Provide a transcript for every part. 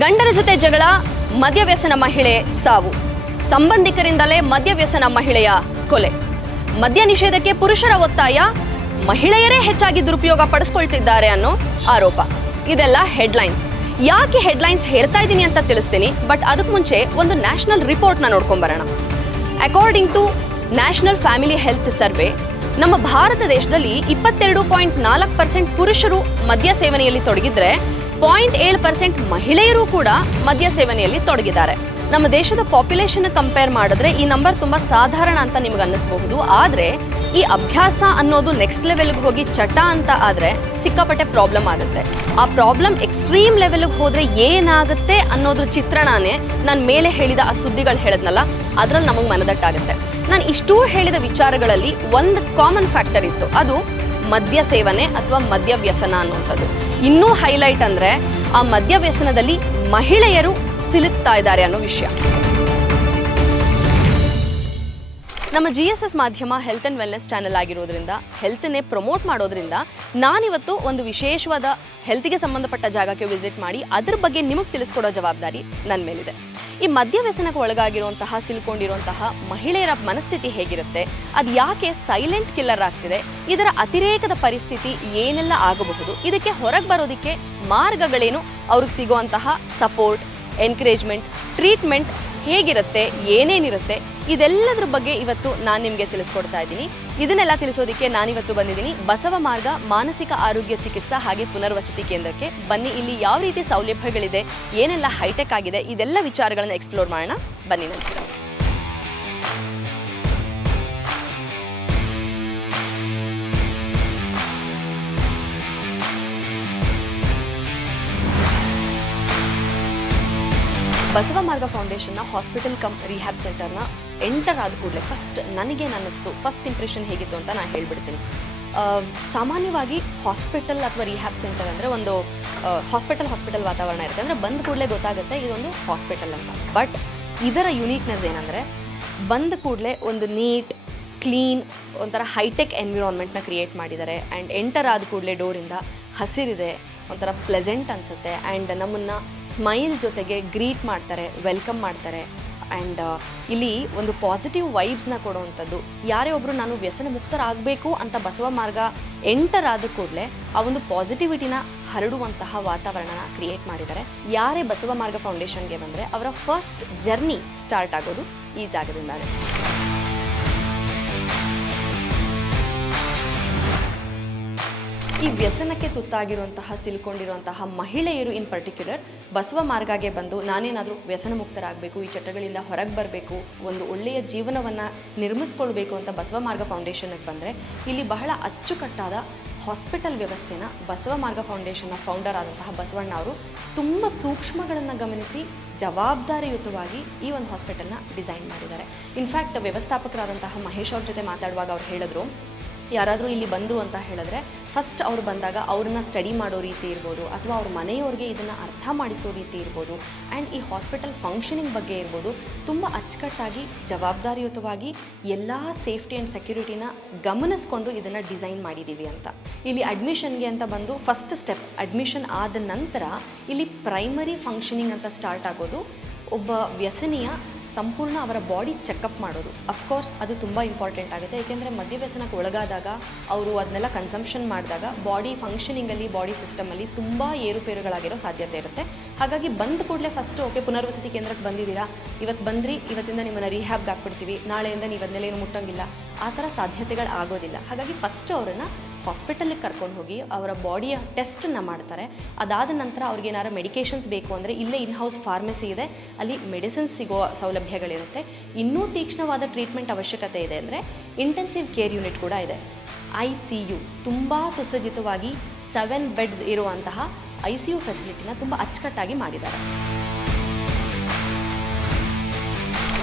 ಗಂಡನ ಜೊತೆ ಜಗಳ, ಮದ್ಯವ್ಯಸನ ಮಹಿಳೆ ಸಾವು, ಸಂಬಂಧಿಕರಿಂದಲೇ ಮದ್ಯವ್ಯಸನ ಮಹಿಳೆಯ ಕೊಲೆ, ಮದ್ಯ ನಿಷೇಧಕ್ಕೆ ಪುರುಷರ ಒತ್ತಾಯ, ಮಹಿಳೆಯರೇ ಹೆಚ್ಚಾಗಿ ದುರುಪಯೋಗ ಪಡಿಸ್ಕೊಳ್ತಿದ್ದಾರೆ ಅನ್ನೋ ಆರೋಪ. ಇದೆಲ್ಲ ಹೆಡ್ಲೈನ್ಸ್. ಯಾಕೆ ಹೆಡ್ಲೈನ್ಸ್ ಹೇಳ್ತಾ ಇದ್ದೀನಿ ಅಂತ ತಿಳಿಸ್ತೀನಿ, ಬಟ್ ಅದಕ್ಕೆ ಮುಂಚೆ ಒಂದು ನ್ಯಾಷನಲ್ ರಿಪೋರ್ಟ್ನ ನೋಡ್ಕೊಂಬರೋಣ. According to national family health survey, ನಮ್ಮ ಭಾರತ ದೇಶದಲ್ಲಿ 22.4% ಪುರುಷರು ಮದ್ಯ ಸೇವನೆಯಲ್ಲಿ ತೊಡಗಿದ್ರೆ 0.7% ಮಹಿಳೆಯರು ಕೂಡ ಮದ್ಯ ಸೇವನೆಯಲ್ಲಿ ತೊಡಗಿದ್ದಾರೆ. ನಮ್ಮ ದೇಶದ ಪಾಪ್ಯುಲೇಷನ್ ಕಂಪೇರ್ ಮಾಡಿದ್ರೆ ಈ ನಂಬರ್ ತುಂಬ ಸಾಧಾರಣ ಅಂತ ನಿಮ್ಗೆ ಅನ್ನಿಸ್ಬಹುದು. ಆದರೆ ಈ ಅಭ್ಯಾಸ ಅನ್ನೋದು ನೆಕ್ಸ್ಟ್ ಲೆವೆಲ್ಗೆ ಹೋಗಿ ಚಟ ಅಂತ ಆದರೆ ಸಿಕ್ಕಾಪಟ್ಟೆ ಪ್ರಾಬ್ಲಮ್ ಆಗುತ್ತೆ. ಆ ಪ್ರಾಬ್ಲಮ್ ಎಕ್ಸ್ಟ್ರೀಮ್ ಲೆವೆಲ್ಗೆ ಹೋದರೆ ಏನಾಗುತ್ತೆ ಅನ್ನೋದ್ರ ಚಿತ್ರಣನೇ ನಾನು ಮೇಲೆ ಹೇಳಿದ ಆ ಸುದ್ದಿಗಳು ಹೇಳಿದ್ನಲ್ಲ, ಅದರಲ್ಲಿ ನಮಗೆ ಮನದಟ್ಟಾಗುತ್ತೆ. ನಾನು ಇಷ್ಟೂ ಹೇಳಿದ ವಿಚಾರಗಳಲ್ಲಿ ಒಂದು ಕಾಮನ್ ಫ್ಯಾಕ್ಟರ್ ಇತ್ತು, ಅದು ಮದ್ಯ ಸೇವನೆ ಅಥವಾ ಮದ್ಯ ವ್ಯಸನ ಅನ್ನುವಂಥದ್ದು. ಇನ್ನೂ ಹೈಲೈಟ್ ಅಂದರೆ ಆ ಮದ್ಯ ವ್ಯಸನದಲ್ಲಿ ಮಹಿಳೆಯರು ಸಿಲುಕ್ತಾ ಇದ್ದಾರೆ ಅನ್ನೋ ವಿಷಯ. ನಮ್ಮ GSS ಮಾಧ್ಯಮ ಹೆಲ್ತ್ ಆ್ಯಂಡ್ ವೆಲ್ನೆಸ್ ಚಾನೆಲ್ ಆಗಿರೋದ್ರಿಂದ, ಹೆಲ್ತನ್ನೇ ಪ್ರಮೋಟ್ ಮಾಡೋದ್ರಿಂದ ನಾನಿವತ್ತು ಒಂದು ವಿಶೇಷವಾದ ಹೆಲ್ತಿಗೆ ಸಂಬಂಧಪಟ್ಟ ಜಾಗಕ್ಕೆ ವಿಸಿಟ್ ಮಾಡಿ ಅದ್ರ ಬಗ್ಗೆ ನಿಮಗೆ ತಿಳಿಸ್ಕೊಡೋ ಜವಾಬ್ದಾರಿ ನನ್ನ ಮೇಲಿದೆ. ಈ ಮದ್ಯ ವ್ಯಸನಕ್ಕೆ ಒಳಗಾಗಿರುವಂತಹ, ಸಿಲ್ಕೊಂಡಿರುವಂತಹ ಮಹಿಳೆಯರ ಮನಸ್ಥಿತಿ ಹೇಗಿರುತ್ತೆ, ಅದು ಯಾಕೆ ಸೈಲೆಂಟ್ ಕಿಲ್ಲರ್ ಆಗ್ತಿದೆ, ಇದರ ಅತಿರೇಕದ ಪರಿಸ್ಥಿತಿ ಏನೆಲ್ಲ ಆಗಬಹುದು, ಇದಕ್ಕೆ ಹೊರಗೆ ಬರೋದಕ್ಕೆ ಮಾರ್ಗಗಳೇನು, ಅವ್ರಿಗೆ ಸಿಗುವಂತಹ ಸಪೋರ್ಟ್, ಎನ್ಕರೇಜ್ಮೆಂಟ್, ಟ್ರೀಟ್ಮೆಂಟ್ ಹೇಗಿರುತ್ತೆ, ಏನೇನಿರುತ್ತೆ, ಇದೆಲ್ಲದ್ರ ಬಗ್ಗೆ ಇವತ್ತು ನಾನು ನಿಮಗೆ ತಿಳಿಸ್ಕೊಡ್ತಾ ಇದ್ದೀನಿ. ಇದನ್ನೆಲ್ಲ ತಿಳಿಸೋದಕ್ಕೆ ನಾನಿವತ್ತು ಬಂದಿದ್ದೀನಿ ಬಸವ ಮಾರ್ಗ ಮಾನಸಿಕ ಆರೋಗ್ಯ ಚಿಕಿತ್ಸಾ ಹಾಗೆ ಪುನರ್ವಸತಿ ಕೇಂದ್ರಕ್ಕೆ. ಬನ್ನಿ, ಇಲ್ಲಿ ಯಾವ ರೀತಿ ಸೌಲಭ್ಯಗಳಿದೆ, ಏನೆಲ್ಲ ಹೈಟೆಕ್ ಆಗಿದೆ, ಇದೆಲ್ಲ ವಿಚಾರಗಳನ್ನು ಎಕ್ಸ್ಪ್ಲೋರ್ ಮಾಡೋಣ. ಬನ್ನಿ ನಂತರ. Basava Marga ಫೌಂಡೇಶನ್ನ hospital come rehab ಸೆಂಟರ್ನ enter ಆದ ಕೂಡಲೇ ಫಸ್ಟ್ ನನಗೇನು ಅನ್ನಿಸ್ತು, ಫಸ್ಟ್ ಇಂಪ್ರೆಷನ್ ಹೇಗಿತ್ತು ಅಂತ ನಾನು ಹೇಳ್ಬಿಡ್ತೀನಿ. ಸಾಮಾನ್ಯವಾಗಿ ಹಾಸ್ಪಿಟಲ್ ಅಥವಾ ರಿಹ್ಯಾಬ್ ಸೆಂಟರ್ ಅಂದರೆ ಒಂದು ಹಾಸ್ಪಿಟಲ್ ವಾತಾವರಣ ಇರುತ್ತೆ. ಅಂದರೆ ಬಂದ ಕೂಡಲೇ ಗೊತ್ತಾಗುತ್ತೆ ಇದೊಂದು ಹಾಸ್ಪಿಟಲ್ ಅಂತ. ಬಟ್ ಇದರ ಯುನೀಕ್ನೆಸ್ ಏನಂದರೆ, ಬಂದ ಕೂಡಲೇ ಒಂದು ನೀಟ್, ಕ್ಲೀನ್, ಒಂಥರ ಹೈಟೆಕ್ ಎನ್ವಿರಾನ್ಮೆಂಟ್ನ ಕ್ರಿಯೇಟ್ ಮಾಡಿದ್ದಾರೆ. ಆ್ಯಂಡ್ ಎಂಟರ್ ಆದ ಕೂಡಲೇ ಡೋರಿಂದ ಹಸಿರಿದೆ, ಒಂಥರ ಪ್ಲೆಸೆಂಟ್ ಅನಿಸುತ್ತೆ. ಆ್ಯಂಡ್ ನಮ್ಮನ್ನು ಸ್ಮೈಲ್ ಜೊತೆಗೆ ಗ್ರೀಟ್ ಮಾಡ್ತಾರೆ, ವೆಲ್ಕಮ್ ಮಾಡ್ತಾರೆ. ಆ್ಯಂಡ್ ಇಲ್ಲಿ ಒಂದು ಪಾಸಿಟಿವ್ ವೈಬ್ಸ್ನ ಕೊಡುವಂಥದ್ದು. ಯಾರೇ ಒಬ್ಬರು ನಾನು ವ್ಯಸನ ಮುಕ್ತರಾಗಬೇಕು ಅಂತ ಬಸವ ಮಾರ್ಗ ಎಂಟರ್ ಆದ ಕೂಡಲೇ ಆ ಒಂದು ಪಾಸಿಟಿವಿಟಿನ ಹರಡುವಂತಹ ವಾತಾವರಣನ ಕ್ರಿಯೇಟ್ ಮಾಡಿದ್ದಾರೆ. ಯಾರೇ ಬಸವ ಮಾರ್ಗ ಫೌಂಡೇಶನ್ಗೆ ಬಂದರೆ ಅವರ ಫಸ್ಟ್ ಜರ್ನಿ ಸ್ಟಾರ್ಟ್ ಆಗೋದು ಈ ಜಾಗದಿಂದಾನೆ. ಈ ವ್ಯಸನಕ್ಕೆ ತುತ್ತಾಗಿರುವಂತಹ, ಸಿಲ್ಕೊಂಡಿರುವಂತಹ ಮಹಿಳೆಯರು ಇನ್ ಪರ್ಟಿಕ್ಯುಲರ್ ಬಸವ ಮಾರ್ಗಗೆ ಬಂದು ನಾನೇನಾದರೂ ವ್ಯಸನ ಮುಕ್ತರಾಗಬೇಕು, ಈ ಚಟಗಳಿಂದ ಹೊರಗೆ ಬರಬೇಕು, ಒಂದು ಒಳ್ಳೆಯ ಜೀವನವನ್ನು ನಿರ್ಮಿಸ್ಕೊಳ್ಬೇಕು ಅಂತ ಬಸವ ಮಾರ್ಗ ಫೌಂಡೇಶನ್ಗೆ ಬಂದರೆ ಇಲ್ಲಿ ಬಹಳ ಅಚ್ಚುಕಟ್ಟಾದ ಹಾಸ್ಪಿಟಲ್ ವ್ಯವಸ್ಥೆನ ಬಸವ ಮಾರ್ಗ ಫೌಂಡೇಶನ್ನ ಫೌಂಡರ್ ಆದಂತಹ ಬಸವಣ್ಣ ಅವರು ತುಂಬ ಸೂಕ್ಷ್ಮಗಳನ್ನು ಗಮನಿಸಿ ಜವಾಬ್ದಾರಿಯುತವಾಗಿ ಈ ಒಂದು ಹಾಸ್ಪಿಟಲ್ನ ಡಿಸೈನ್ ಮಾಡಿದ್ದಾರೆ. ಇನ್ಫ್ಯಾಕ್ಟ್ ವ್ಯವಸ್ಥಾಪಕರಾದಂತಹ ಮಹೇಶ್ ಅವ್ರ ಜೊತೆ ಮಾತಾಡುವಾಗ ಅವ್ರು ಹೇಳಿದ್ರು, ಯಾರಾದರೂ ಇಲ್ಲಿ ಬಂದರು ಅಂತ ಹೇಳಿದ್ರೆ ಫಸ್ಟ್ ಅವ್ರು ಬಂದಾಗ ಅವ್ರನ್ನ ಸ್ಟಡಿ ಮಾಡೋ ರೀತಿ ಇರ್ಬೋದು, ಅಥವಾ ಅವ್ರ ಮನೆಯವ್ರಿಗೆ ಇದನ್ನು ಅರ್ಥ ಮಾಡಿಸೋ ರೀತಿ ಇರ್ಬೋದು, ಆ್ಯಂಡ್ ಈ ಹಾಸ್ಪಿಟಲ್ ಫಂಕ್ಷನಿಂಗ್ ಬಗ್ಗೆ ಇರ್ಬೋದು, ತುಂಬ ಅಚ್ಚುಕಟ್ಟಾಗಿ ಜವಾಬ್ದಾರಿಯುತವಾಗಿ ಎಲ್ಲ ಸೇಫ್ಟಿ ಆ್ಯಂಡ್ ಸೆಕ್ಯೂರಿಟಿನ ಗಮನಿಸ್ಕೊಂಡು ಇದನ್ನು ಡಿಸೈನ್ ಮಾಡಿದ್ದೀವಿ ಅಂತ. ಇಲ್ಲಿ ಅಡ್ಮಿಷನ್ಗೆ ಅಂತ ಬಂದು ಫಸ್ಟ್ ಸ್ಟೆಪ್ ಅಡ್ಮಿಷನ್ ಆದ ನಂತರ ಇಲ್ಲಿ ಪ್ರೈಮರಿ ಫಂಕ್ಷನಿಂಗ್ ಅಂತ ಸ್ಟಾರ್ಟ್ ಆಗೋದು. ಒಬ್ಬ ವ್ಯಸನಿಯ ಸಂಪೂರ್ಣ ಅವರ ಬಾಡಿ ಚೆಕಪ್ ಮಾಡೋದು. ಅಫ್ಕೋರ್ಸ್ ಅದು ತುಂಬ ಇಂಪಾರ್ಟೆಂಟ್ ಆಗುತ್ತೆ, ಏಕೆಂದರೆ ಮದ್ಯವ್ಯಸನಕ್ಕೆ ಒಳಗಾದಾಗ ಅವರು ಅದನ್ನೆಲ್ಲ ಕನ್ಸಂಪ್ಷನ್ ಮಾಡಿದಾಗ ಬಾಡಿ ಫಂಕ್ಷನಿಂಗಲ್ಲಿ, ಬಾಡಿ ಸಿಸ್ಟಮಲ್ಲಿ ತುಂಬ ಏರುಪೇರುಗಳಾಗಿರೋ ಸಾಧ್ಯತೆ ಇರುತ್ತೆ. ಹಾಗಾಗಿ ಬಂದ ಕೂಡಲೇ ಫಸ್ಟು ಓಕೆ ಪುನರ್ವಸತಿ ಕೇಂದ್ರಕ್ಕೆ ಬಂದಿದ್ದೀರಾ, ಇವತ್ತು ಬಂದ್ರಿ, ಇವತ್ತಿಂದ ನಿಮ್ಮನ್ನು ರಿಹ್ಯಾಬ್ಗೆ ಹಾಕ್ಬಿಡ್ತೀವಿ, ನಾಳೆಯಿಂದ ನೀವು ಅದನ್ನೆಲ್ಲ ಏನು ಮುಟ್ಟೋಂಗಿಲ್ಲ, ಆ ಥರ ಸಾಧ್ಯತೆಗಳು ಆಗೋದಿಲ್ಲ. ಹಾಗಾಗಿ ಫಸ್ಟ್ ಅವರನ್ನು ಹಾಸ್ಪಿಟಲ್ಗೆ ಕರ್ಕೊಂಡು ಹೋಗಿ ಅವರ ಬಾಡಿಯ ಟೆಸ್ಟನ್ನು ಮಾಡ್ತಾರೆ. ಅದಾದ ನಂತರ ಅವ್ರಿಗೇನಾರು ಮೆಡಿಕೇಷನ್ಸ್ ಬೇಕು ಅಂದರೆ ಇಲ್ಲೇ ಇನ್ ಹೌಸ್ ಫಾರ್ಮಸಿ ಇದೆ, ಅಲ್ಲಿ ಮೆಡಿಸಿನ್ಸ್ ಸಿಗೋ ಸೌಲಭ್ಯಗಳಿರುತ್ತೆ. ಇನ್ನೂ ತೀಕ್ಷ್ಣವಾದ ಟ್ರೀಟ್ಮೆಂಟ್ ಅವಶ್ಯಕತೆ ಇದೆ ಅಂದರೆ ಇಂಟೆನ್ಸಿವ್ ಕೇರ್ ಯೂನಿಟ್ ಕೂಡ ಇದೆ. ICU ತುಂಬ ಸುಸಜ್ಜಿತವಾಗಿ 7 ಬೆಡ್ಸ್ ಇರುವಂತಹ ICU ಫೆಸಿಲಿಟಿನ ತುಂಬ ಅಚ್ಚುಕಟ್ಟಾಗಿ ಮಾಡಿದ್ದಾರೆ.